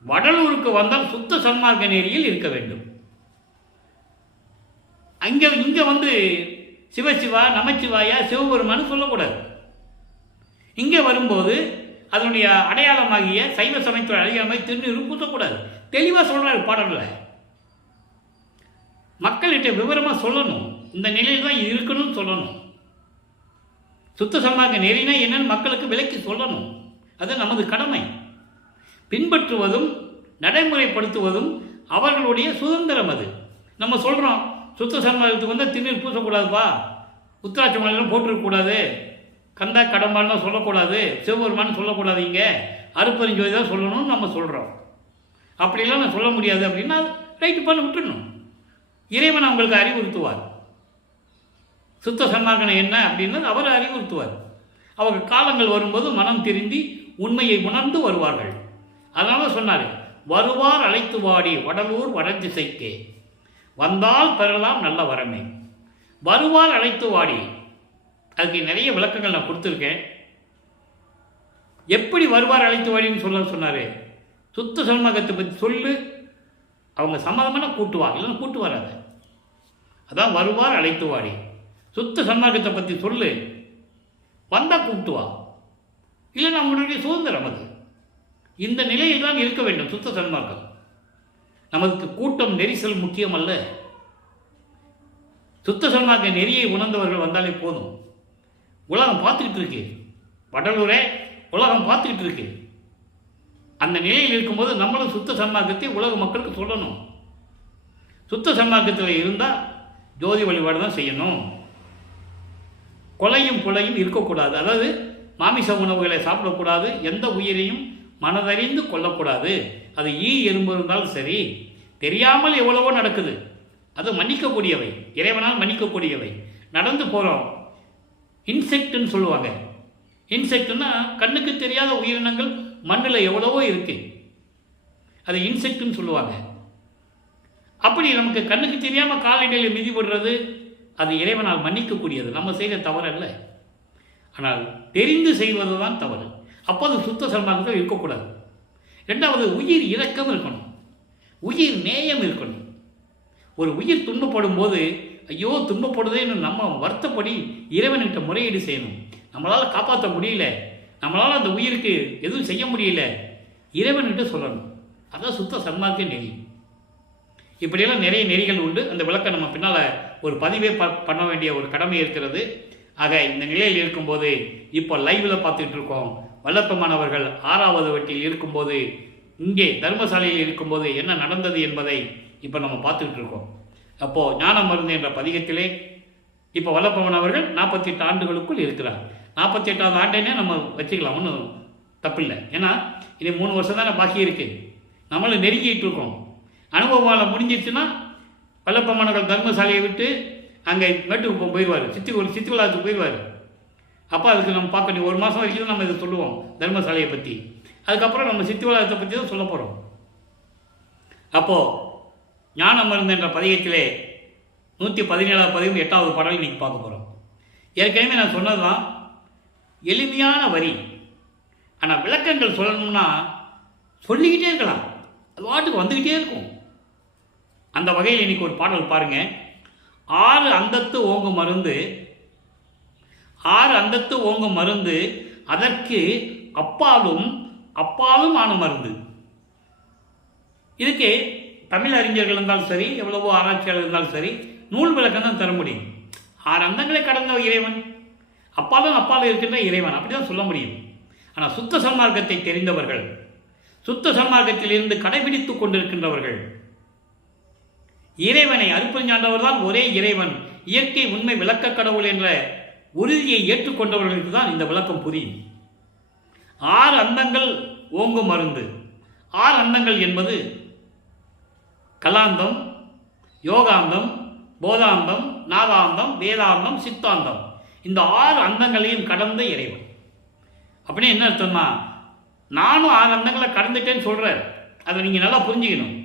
வடலூருக்கு வந்தால் சுத்த சன்மார்க்க நெறியில் இருக்க வேண்டும். இங்கே வந்து சிவசிவா நமச்சிவாயா சிவபெருமான்னு சொல்லக்கூடாது. இங்கே வரும்போது அதனுடைய அடையாளமாகிய சைவ சமயத்தோட அடையாளமாக திருநீர் பூசக்கூடாது. தெளிவாக சொல்கிறாரு பாடலில். மக்கள்கிட்ட விவரமாக சொல்லணும், இந்த நிலையில் தான் இருக்கணும்னு சொல்லணும். சுத்த சன்மார்க்க நெறினா என்னன்னு மக்களுக்கு விளக்கி சொல்லணும். அது நமது கடமை. பின்பற்றுவதும் நடைமுறைப்படுத்துவதும் அவர்களுடைய சுதந்திரம். அது நம்ம சொல்கிறோம், சுத்த சன்மார்க்கத்துக்கு வந்து திருநீர் பூசக்கூடாதுப்பா, உத்திராட்ச மாலையெல்லாம் போட்டிருக்கக்கூடாது, கந்தா கடம்பான்னு சொல்லக்கூடாது, சிவபெருமான்னு சொல்லக்கூடாது, இங்கே அருப்பெருஞ்சோதி தான் சொல்லணும்னு நம்ம சொல்கிறோம். அப்படிலாம் நான் சொல்ல முடியாது அப்படின்னா ரைட்டு பண்ணி விட்டுடணும். இறைவன் அவங்களுக்கு அறிவுறுத்துவார். சுத்த சன்மார்க்கம் என்ன அப்படின்னு அவர் அறிவுறுத்துவார். அவங்க காலங்கள் வரும்போது மனம் திருந்தி உண்மையை உணர்ந்து வருவார்கள். அதனால சொன்னார், வருவார் அழைத்து வாடி வடலூர் வடதிசைக்கே, வந்தால் பெறலாம் நல்ல வரமே. வருவார் அழைத்து வாடி, அதுக்கு நிறைய விளக்கங்கள் நான் கொடுத்துருக்கேன். எப்படி வருவார் அழைத்து வாடின்னு சொன்னார். சுத்த சன்மார்க்கத்தை பற்றி சொல்லு, அவங்க சம்மதமான கூட்டுவா, இல்லைன்னா கூட்டு வராது. அதான் வருவார் அழைத்து வாடி. சுத்த சன்மார்க்கத்தை பற்றி சொல்லு, வந்தால் கூட்டுவா, இல்லைன்னா அவங்களுடைய சுதந்திரம். அது இந்த நிலையில் தான் இருக்க வேண்டும் சுத்த சன்மார்க்கம். நமக்கு கூட்டம் நெரிசல் முக்கியம் அல்ல. சுத்த சன்மார்க்க நெறியை உணர்ந்தவர்கள் வந்தாலே போதும். உலகம் பார்த்துக்கிட்டு இருக்கு, வடலூரே உலகம் பார்த்துக்கிட்டு இருக்கு. அந்த நிலையில் இருக்கும்போது நம்மளும் சுத்த சன்மார்க்கத்தை உலக மக்களுக்கு சொல்லணும். சுத்த சன்மார்க்கத்தில் இருந்தால் ஜோதி வழிபாடு தான் செய்யணும். கொலையும் கொலையும் இருக்கக்கூடாது. அதாவது மாமிச உணவுகளை சாப்பிடக்கூடாது, எந்த உயிரையும் மனதறிந்து கொள்ளக்கூடாது. அது எறும்பு இருந்தாலும் சரி, தெரியாமல் எவ்வளவோ நடக்குது, அது மன்னிக்கக்கூடியவை, இறைவனால் மன்னிக்கக்கூடியவை. நடந்து போகிறோம், இன்செக்ட்னு சொல்லுவாங்க. இன்செக்ட்னா கண்ணுக்கு தெரியாத உயிரினங்கள் மண்ணில் எவ்வளவோ இருக்கு, அது இன்செக்ட்னு சொல்லுவாங்க. அப்படி நமக்கு கண்ணுக்கு தெரியாமல் காலடியில் மிதிப்படுறது அது இறைவனால் மன்னிக்கக்கூடியது, நம்ம செய்த தவறு அல்ல. ஆனால் தெரிந்து செய்வது தான் தவறு. அப்போது சுத்த சன்மார்க்கத்தில் இருக்கக்கூடாது. ரெண்டாவது, உயிர் இரக்கம் இருக்கணும், உயிர் நேயம் இருக்கணும். ஒரு உயிர் துன்பப்படும் போது ஐயோ துன்பப்படுதேன்னு நம்ம வருத்தப்படி இறைவன்கிட்ட முறையீடு செய்யணும். நம்மளால் காப்பாற்ற முடியல, நம்மளால் அந்த உயிருக்கு எதுவும் செய்ய முடியல, இறைவன்கிட்ட சொல்லணும். அதான் சுத்த சன்மார்க்க நெறி. இப்படியெல்லாம் நிறைய நெறிகள் உண்டு. அந்த விளக்கம் நம்ம பின்னால் ஒரு பதிவே பண்ண வேண்டிய ஒரு கடமை இருக்கிறது. ஆக இந்த நிலையில் இருக்கும்போது இப்போ லைவில் பார்த்துட்டு இருக்கோம். வல்லப்பமானவர்கள் 6வது வட்டியில் இருக்கும்போது, இங்கே தர்மசாலையில் இருக்கும்போது என்ன நடந்தது என்பதை இப்போ நம்ம பார்த்துக்கிட்டு இருக்கோம். அப்போது ஞான மருந்து என்ற பதிகத்திலே இப்போ வல்லப்பவன் அவர்கள் 48 ஆண்டுகளுக்குள் இருக்கிறார். 48வது ஆண்டேனே நம்ம வச்சுக்கலாம், ஒன்றும் தப்பில்லை. ஏன்னா இது 3 வருஷம் தானே பாக்கி இருக்குது, நம்மளும் நெருங்கிட்டு இருக்கோம். அனுபவம் முடிஞ்சிச்சுன்னா வல்லப்பவனர்கள் தர்மசாலையை விட்டு அங்கே மேட்டுக்கு போயிடுவார், சித்திகுலாத்துக்கு போயிடுவார். அப்போ அதுக்கு நம்ம பார்க்கணும், 1 மாதம் வரைக்கும் தான் நம்ம இதை சொல்லுவோம் தர்மசாலையை பற்றி. அதுக்கப்புறம் நம்ம சித்திகுலாத்தை பற்றி தான் சொல்ல போகிறோம். அப்போது ஞான மருந்து என்ற பதிகத்திலே 117வது பதிவு 8வது பாடல் இன்றைக்கி பார்க்க போகிறோம். ஏற்கனவே நான் சொன்னது தான், எளிமையான வரி. ஆனால் விளக்கங்கள் சொல்லணும்னா சொல்லிக்கிட்டே இருக்கலாம், அது வாட்டுக்கு வந்துக்கிட்டே இருக்கும். அந்த வகையில் இன்றைக்கி ஒரு பாடல் பாருங்கள். 6 அந்தத்து ஓங்கும் மருந்து, 6 அந்தத்து ஓங்கும் மருந்து, அதற்கு அப்பாலும் அப்பாலும் ஆன மருந்து. இதுக்கு தமிழ் அறிஞர்கள் இருந்தாலும் சரி, எவ்வளவோ ஆராய்ச்சியாளர் இருந்தாலும் சரி, நூல் விளக்கம் தான் தர முடியும். 6 அந்தங்களை கடந்த இறைவன், அப்பாலும் அப்பாலும் இருக்கின்ற இறைவன், அப்படி தான் சொல்ல முடியும். ஆனால் சுத்த சன்மார்க்கத்தை தெரிந்தவர்கள், சுத்த சன்மார்க்கத்தில் இருந்து கடைபிடித்து கொண்டிருக்கின்றவர்கள், இறைவனை அருப்பஞ்சாண்டவர் தான் ஒரே இறைவன், இயற்கை உண்மை விளக்க கடவுள் என்ற உறுதியை ஏற்றுக்கொண்டவர்களுக்கு தான் இந்த விளக்கம் புரியும். 6 அந்தங்கள் ஓங்கும் மருந்து. 6 அந்தங்கள் என்பது கலாந்தம், யோகாந்தம், போதாந்தம், நாதாந்தம், வேதாந்தம், சித்தாந்தம். இந்த 6 அந்தங்களையும் கடந்த இறைவன். அப்படின்னு என்ன அர்த்தம்னா, நானும் 6 அந்தங்களை கடந்துட்டேன்னு சொல்கிறார். அதை நீங்கள் நல்லா புரிஞ்சுக்கணும்.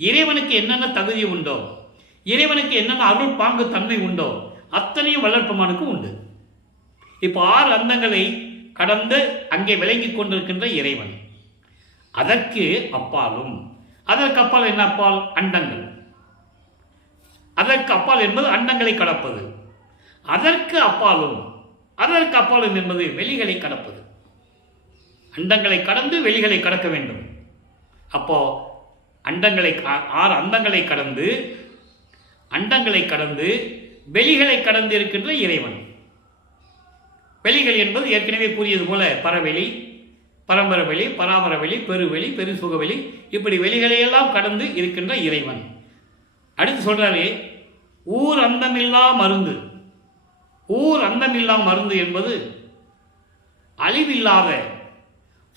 இறைவனுக்கு என்னென்ன தகுதி உண்டோ, இறைவனுக்கு என்னென்ன அருள் பாங்கு தன்மை உண்டோ, அத்தனையும் வளர்ப்பமானுக்கு உண்டு. இப்போ 6 அந்தங்களை கடந்து அங்கே விளங்கி கொண்டிருக்கின்ற இறைவன், அதற்கு அப்பாலும், அதற்கு அப்பால் என்ன அப்பால்? அண்டங்கள். அதற்கு அப்பால் என்பது அண்டங்களை கடப்பது. அதற்கு அப்பாலும், அதற்கு அப்பாலும் என்பது வெளிகளை கடப்பது. அண்டங்களை கடந்து வெளிகளை கடக்க வேண்டும். அப்போ அண்டங்களை 6 அந்தங்களை கடந்து, அண்டங்களை கடந்து வெளிகளை கடந்து இருக்கின்ற இறைவன். வெளிகள் என்பது ஏற்கனவே கூறியது போல பரவெளி, பரம்பரவெளி, பராமரவெளி, பெருவெளி, பெருசுகவெளி, இப்படி வெளிகளையெல்லாம் கடந்து இருக்கின்ற இறைவன். அடுத்து சொல்றாரு, ஊர் அந்தமில்லா மருந்து. ஊர் அந்தமில்லா மருந்து என்பது அழிவில்லாத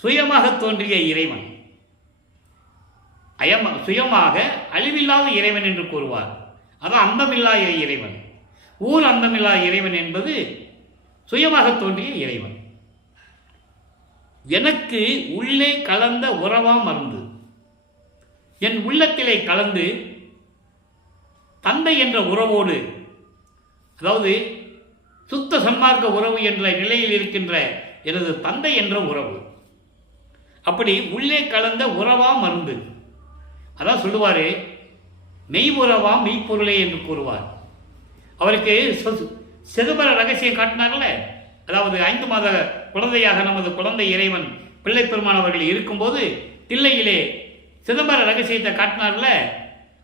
சுயமாக தோன்றிய இறைவன். சுயமாக அழிவில்லாத இறைவன் என்று கூறுவார். அதான் அந்தமில்லா இறைவன். ஊர் அந்தமில்லா இறைவன் என்பது சுயமாக தோன்றிய இறைவன். எனக்கு உள்ளே கலந்த உறவா மருந்து, என் உள்ளத்திலே கலந்து தந்தை என்ற உறவோடு, அதாவது சுத்த சன்மார்க்க உறவு என்ற நிலையில் இருக்கின்ற எனது தந்தை என்ற உறவு, அப்படி உள்ளே கலந்த உறவா மருந்து. அதான் சொல்லுவார், மெய் உறவா மெய்ப்பொருளே என்று கூறுவார். அவருக்கு சிதம்பர ரகசியம் காட்டினார்ல, அதாவது 5 மாத குழந்தையாக நமது குழந்தை இறைவன் பிள்ளை பெருமான் அவர்கள் இருக்கும்போது தில்லையிலே சிதம்பர ரகசியத்தை காட்டினார்ல,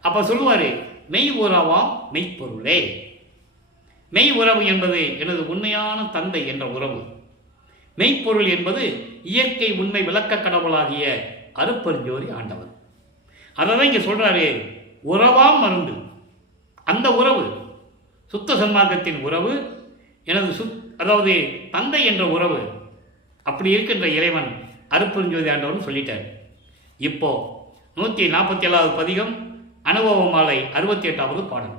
அப்போ சொல்லுவார், மெய் உறவா மெய்ப்பொருளே. மெய் உறவு என்பது எனது உண்மையான தந்தை என்ற உறவு. மெய்ப்பொருள் என்பது இயற்கை உண்மை விளக்க கடவுளாகிய அருட்பெருஞ்சோதி ஆண்டவர். அதை தான் இங்கே சொல்கிறாரு, உறவா மருந்து. அந்த உறவு சுத்த சன்மார்க்கத்தின் உறவு, எனது அதாவது தந்தை என்ற உறவு. அப்படி இருக்கின்ற இறைவன் அருட்பெருஞ்சோதி ஆண்டவன் சொல்லிட்டார். இப்போ 147வது பதிகம் அனுபவ மாலை 68வது பாடல்.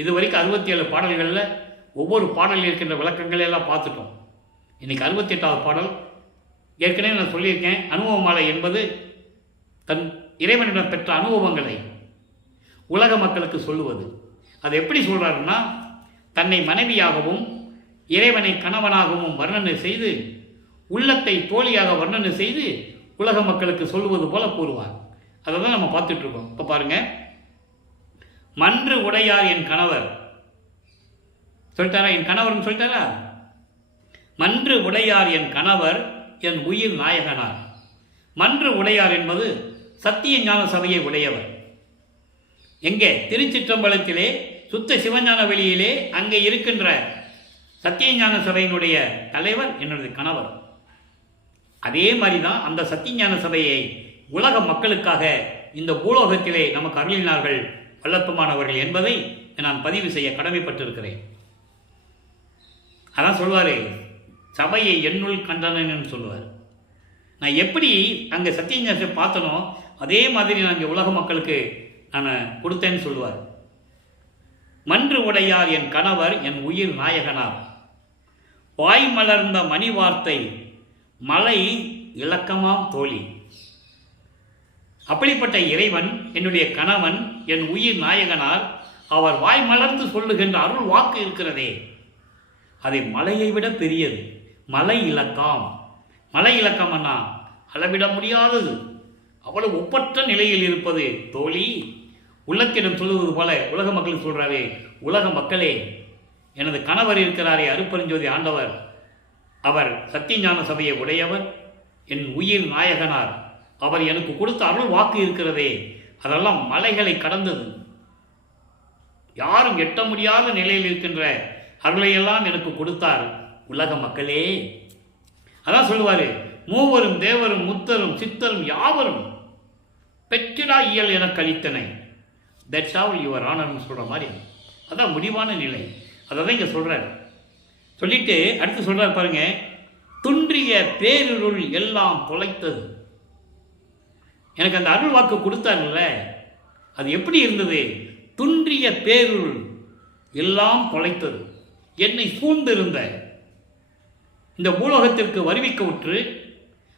இது வரைக்கும் 67 பாடல்களில் ஒவ்வொரு பாடலில் இருக்கின்ற விளக்கங்களையெல்லாம் பார்த்துட்டோம். இன்றைக்கி 68வது பாடல். ஏற்கனவே நான் சொல்லியிருக்கேன், அனுபவ மாலை என்பது தன் இறைவனிடம் பெற்ற அனுபவங்களை உலக மக்களுக்கு சொல்லுவது. அது எப்படி சொல்கிறாருன்னா, தன்னை மனைவியாகவும் இறைவனை கணவனாகவும் வர்ணனை செய்து, உள்ளத்தை தோழியாக வர்ணனை செய்து உலக மக்களுக்கு சொல்லுவது போல கூறுவார். அதை தான் நம்ம பார்த்துட்ருக்கோம். இப்போ பாருங்கள், மன்று உடையார் என் கணவர் சொல்லிட்டாரா? என் கணவர்னு சொல்லிட்டாரா? மன்று உடையார் என் கணவர், என் உயிர் நாயகனார். மன்று உடையார் என்பது சத்திய ஞான சபையை உடையவர். எங்கே? திருச்சிற்றம்பலத்திலே சுத்த சிவஞான வெளியிலே அங்கே இருக்கின்ற சத்தியஞான சபையினுடைய தலைவர் என்னுடைய கணவர். அதே மாதிரி தான் அந்த சத்தியஞான சபையை உலக மக்களுக்காக இந்த பூலோகத்திலே நமக்கு அருளினார்கள் வல்லப்பமானவர்கள் என்பதை நான் பதிவு செய்ய கடமைப்பட்டிருக்கிறேன். அதான் சொல்லுவார், சபையை என்னுள் கண்டனன்னு சொல்லுவார். நான் எப்படி அங்கே சத்தியஞானத்தை பார்த்தனோ அதே மாதிரி நான் இங்கே உலக மக்களுக்கு நான் கொடுத்தேன்னு சொல்லுவார். மன்று உடையார் என் கணவர் என் உயிர் நாயகனார், வாய் மலர்ந்த மணி வார்த்தை மலை இலக்கமாம் தோழி. அப்படிப்பட்ட இறைவன் என்னுடைய கணவன், என் உயிர் நாயகனார். அவர் வாய் மலர்ந்து சொல்லுகின்ற அருள் வாக்கு இருக்கிறதே, அதை மலையை விட பெரியது. மலை இலக்கம், மலை இலக்கம்னா அளவிட முடியாதது, அவ்வளவு ஒப்பற்ற நிலையில் இருப்பது தோழி. உள்ளத்திடம் சொல்லுவது போல உலக மக்களுக்கு சொல்றாரே, உலக மக்களே, எனது கணவர் இருக்கிறாரே அருட்பெருஞ்சோதி ஆண்டவர், அவர் சத்தியஞான சபையை உடையவர், என் உயிர் நாயகனார். அவர் எனக்கு கொடுத்த அருள் வாக்கு இருக்கிறதே, அதெல்லாம் மலைகளை கடந்தது. யாரும் எட்ட முடியாத நிலையில் இருக்கின்ற அருளையெல்லாம் எனக்கு கொடுத்தார் உலக மக்களே. அதான் சொல்லுவார், மூவரும் தேவரும் முத்தரும் சித்தரும் யாவரும் பெற்றிடா இயல் என கழித்தனை. தட்ஸ் ஆல் யுவர் ஆனர்னு சொல்கிற மாதிரி, அதான் முடிவான நிலை. அதை தான் இங்கே சொல்கிறார். சொல்லிட்டு அடுத்து சொல்கிறார் பாருங்க, துன்றிய பேருருள் எல்லாம் தொலைத்தது. எனக்கு அந்த அருள் வாக்கு கொடுத்தார்ல, அது எப்படி இருந்தது? துன்றிய பேருருள் எல்லாம் தொலைத்தது. என்னை சூழ்ந்திருந்த இந்த பூலோகத்திற்கு வருவிக்க உற்று,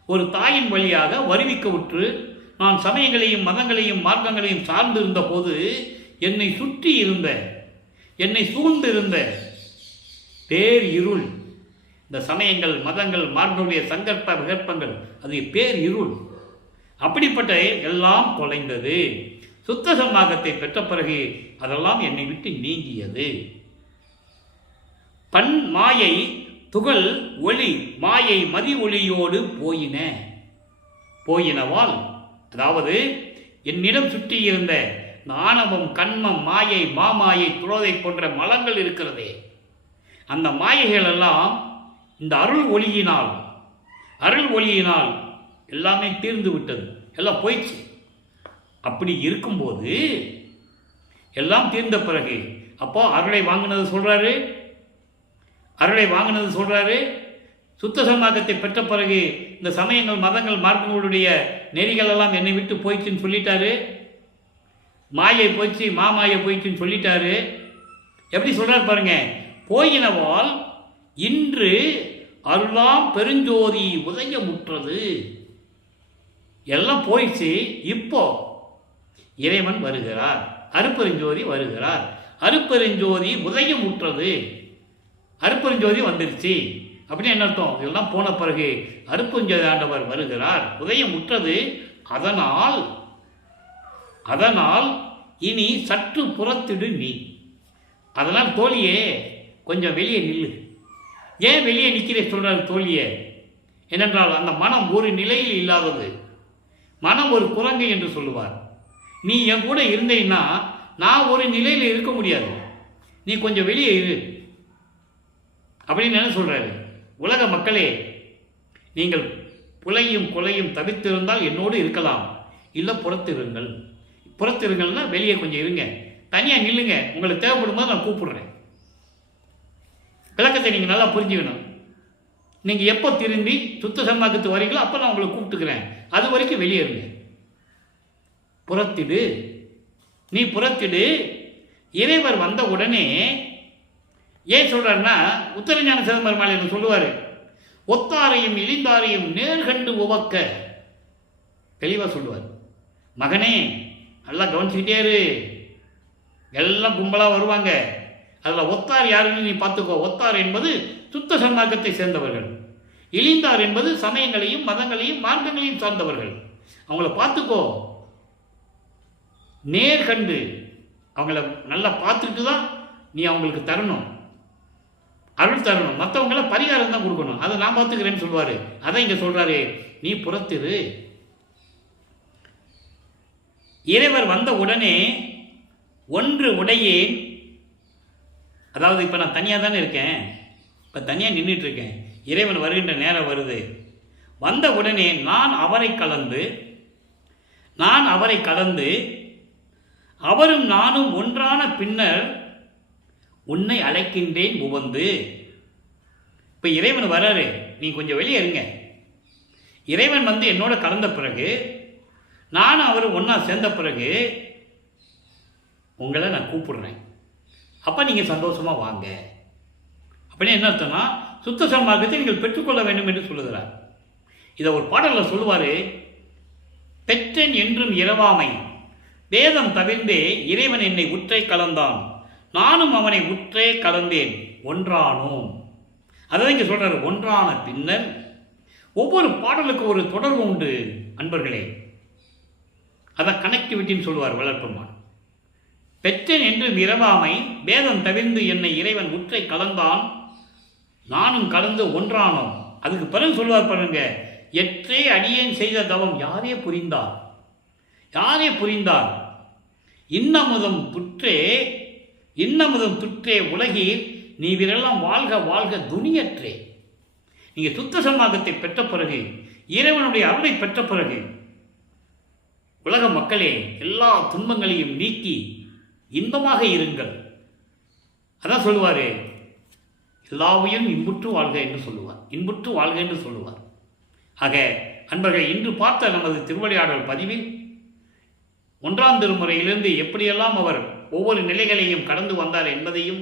ஒரு தாயின் வழியாக வருவிக்க உற்று, நான் சமயங்களையும் மதங்களையும் மார்க்கங்களையும் சார்ந்து இருந்த போது என்னை சுற்றி இருந்த, என்னை சூழ்ந்திருந்த பேர் இருள், இந்த சமயங்கள் மதங்கள் மார்க்கங்களுடைய சங்கற்ப விகற்பங்கள், அது பேர் இருள். அப்படிப்பட்ட எல்லாம் தொலைந்தது. சுத்த சன்மார்க்கத்தை பெற்ற பிறகு அதெல்லாம் என்னை விட்டு நீங்கியது. பண் மாயை துகள் ஒளி மாயை மதி ஒளியோடு போயினவால், அதாவது என்னிடம் சுற்றி இருந்த ஆணவம் கண்மம் மாயை மாமாயை துரோதை போன்ற மலங்கள் இருக்கிறதே, அந்த மாயைகள் எல்லாம் இந்த அருள் ஒளியினால் எல்லாமே தீர்ந்து விட்டது, எல்லாம் போயிடுச்சு. அப்படி இருக்கும்போது எல்லாம் தீர்ந்த பிறகு அப்போ அருளை வாங்கினது சொல்றாரு. சுத்த சன்மார்க்கத்தை பெற்ற பிறகு இந்த சமயங்கள் மதங்கள் மார்க்கங்களுடைய நெறிகள் எல்லாம் என்னை விட்டு போயிடுச்சுன்னு சொல்லிட்டாரு. மாயை போயிடுச்சு மாமாயை போயிடுச்சுன்னு சொல்லிட்டாரு. எப்படி சொல்றாரு பாருங்க, போயினவால் இன்று அருளாம் பெருஞ்சோதி உதயமுற்றது. எல்லாம் போயிடுச்சு, இப்போ இறைவன் வருகிறார், அருட்பெருஞ்சோதி வருகிறார். அருட்பெருஞ்சோதி உதயமுற்றது, அருட்பெருஞ்சோதி வந்துருச்சு அப்படின்னு என்ன அர்த்தம்? இதெல்லாம் போன பிறகு அருட்பெருஞ்சோதி ஆண்டவர் வருகிறார், உதயம் உற்றது. அதனால் இனி சற்று புறத்திடு நீ. அதனால் தோழியே கொஞ்சம் வெளியே நில்லு. ஏன் வெளியே நிற்கிறே சொல்றாரு தோழியே? ஏனென்றால் அந்த மனம் ஒரு நிலையில் இல்லாதது, மனம் ஒரு குரங்கு என்று சொல்லுவார். நீ என் கூட இருந்தேன்னா நான் ஒரு நிலையில் இருக்க முடியாது, நீ கொஞ்சம் வெளியே இரு அப்படின்னு என்ன சொல்றாரு? உலக மக்களே, நீங்கள் புலையும் கொலையும் தவிர்த்திருந்தால் என்னோடு இருக்கலாம், இல்லை புறத்திருங்கள்னா வெளியே கொஞ்சம் இருங்க, தனியாக நில்லுங்க, உங்களுக்கு தேவைப்படும் போது நான் கூப்பிடுறேன். விளக்கத்தை நீங்கள் நல்லா புரிஞ்சுக்கணும். நீங்கள் எப்போ திரும்பி சுத்த சன்மார்க்கத்துக்கு வரீங்களோ அப்போ நான் உங்களை கூப்பிட்டுக்கிறேன், அது வரைக்கும் வெளியே இருங்க. நீ புறத்திடு. இறைவர் வந்த உடனே ஏன் சொல்றாருன்னா, உத்தரஞான சிதம்பரமாலையில் சொல்லுவார், ஒத்தாரையும் இழிந்தாரையும் நேர்கண்டு உவக்க, தெளிவாக சொல்லுவார். மகனே நல்லா கவனிச்சுக்கிட்டே இரு, எல்லாம் கும்பலாக வருவாங்க, அதில் ஒத்தார் யாருன்னு நீ பார்த்துக்கோ. ஒத்தார் என்பது சுத்த சன்மார்க்கத்தை சேர்ந்தவர்கள், இழிந்தார் என்பது சமயங்களையும் மதங்களையும் மார்க்கங்களையும் சார்ந்தவர்கள். அவங்கள பார்த்துக்கோ. நேர்கண்டு அவங்கள நல்லா பார்த்துட்டு தான் நீ அவங்களுக்கு தரணும், அருள் தரணும். மற்றவங்கள பரிகாரம் தான் கொடுக்கணும், அதை நான் பார்த்துக்கிறேன்னு சொல்லுவார். அதை இங்கே சொல்கிறாரு, நீ புறத்திரு. இறைவர் வந்த உடனே ஒன்று உடையேன், அதாவது இப்போ நான் தனியாக தானே இருக்கேன், இப்போ தனியாக நின்றுட்டுருக்கேன், இறைவன் வருகின்ற நேரம் வருது. வந்த உடனே நான் அவரை கலந்து அவரும் நானும் ஒன்றான பின்னர் உன்னை அழைக்கின்றேன் உவந்து. இப்போ இறைவன் வராரு, நீ கொஞ்சம் வெளியே இருங்க. இறைவன் வந்து என்னோட கலந்த பிறகு, நானும் அவர் ஒன்றா சேர்ந்த பிறகு உங்களை நான் கூப்பிடுறேன். அப்போ நீங்கள் சந்தோஷமாக வாங்க. அப்படின்னு என்ன அர்த்தம்னா, சுத்த சன்மார்க்கத்தை நீங்கள் பெற்றுக்கொள்ள வேண்டும் என்று சொல்லுகிறார். இதை ஒரு பாடலில் சொல்லுவார், பெற்றேன் என்றும் இரவாமை, வேதம் தவிர்ந்தே இறைவன் என்னை உற்றே கலந்தான், நானும் அவனை உற்றே கலந்தேன், ஒன்றானோம். அதான் இங்கே சொல்கிறார், ஒன்றான பின்னர். ஒவ்வொரு பாடலுக்கு ஒரு தொடர்பு உண்டு அன்பர்களே. அதான் கனெக்டிவிட்டின்னு சொல்லுவார் வளர்ப்பமான். பெற்றேன் என்றும் இரவாமை, வேதம் தவிர்ந்து என்னை இறைவன் உற்றை கலந்தான், நானும் கலந்து ஒன்றானோம். அதுக்கு பிறகு சொல்லுவார் பாருங்க, எற்றே அடியேன் செய்த தவம் யாரே புரிந்தார், யாரே புரிந்தார், இன்னமுதம் துற்றே, இன்னமுதம் துற்றே உலகில் நீ விரெல்லாம் வாழ்க வாழ்க துணியற்றே. நீங்கள் சுத்த சன்மார்க்கத்தை பெற்ற பிறகு, இறைவனுடைய அருளை பெற்ற பிறகு, உலக மக்களே எல்லா துன்பங்களையும் நீக்கி இன்பமாக இருங்கள். அதான் சொல்லுவார், எல்லாவையும் இன்புற்று வாழ்க என்று சொல்லுவார், இன்புற்று வாழ்க என்று சொல்லுவார். ஆக அன்பர்கள், இன்று பார்த்த நமது திருவிளையாடல் பதிவில் 1ஆம் திருமுறையிலிருந்து எப்படியெல்லாம் அவர் ஒவ்வொரு நிலைகளையும் கடந்து வந்தார் என்பதையும்,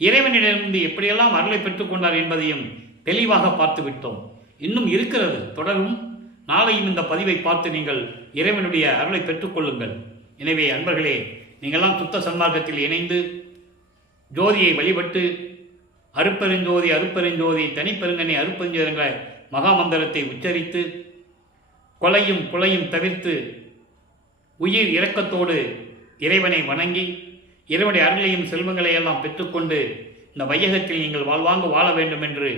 இறைவனிடமிருந்து எப்படியெல்லாம் அருளை பெற்றுக்கொண்டார் என்பதையும் தெளிவாக பார்த்து விட்டோம். இன்னும் இருக்கிறது, தொடரும். நாளையும் இந்த பதிவை பார்த்து நீங்கள் இறைவனுடைய அருளை பெற்றுக்கொள்ளுங்கள். எனவே அன்பர்களே, நீங்கள்லாம் சுத்த சன்மார்க்கத்தில் இணைந்து ஜோதியை வழிபட்டு அருப்பெருஞ்சோதி அருப்பெருஞ்சோதி தனிப்பெருங்கனை அருப்பெருஞ்சோதி என்ற மகாமந்திரத்தை உச்சரித்து, கொலையும் குலையும் தவிர்த்து உயிர் இரக்கத்தோடு இறைவனை வணங்கி, இறைவனுடைய அருளையும் செல்வங்களையெல்லாம் பெற்றுக்கொண்டு இந்த வையகத்தில் நீங்கள் வாழ்வாங்க வாழ வேண்டும் என்று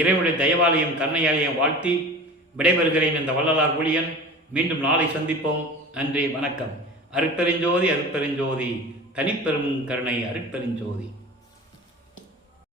இறைவனுடைய தயவாலயம் கருணையாலயம் வாழ்த்தி விடைபெறுகிறேன். இந்த வள்ளலார் ஊழியன். மீண்டும் நாளை சந்திப்போம். நன்றி, வணக்கம். அருட்பெருஞ்சோதி அருட்பெருஞ்சோதி தனிப்பெரும் கருணை அருட்பெருஞ்சோதி.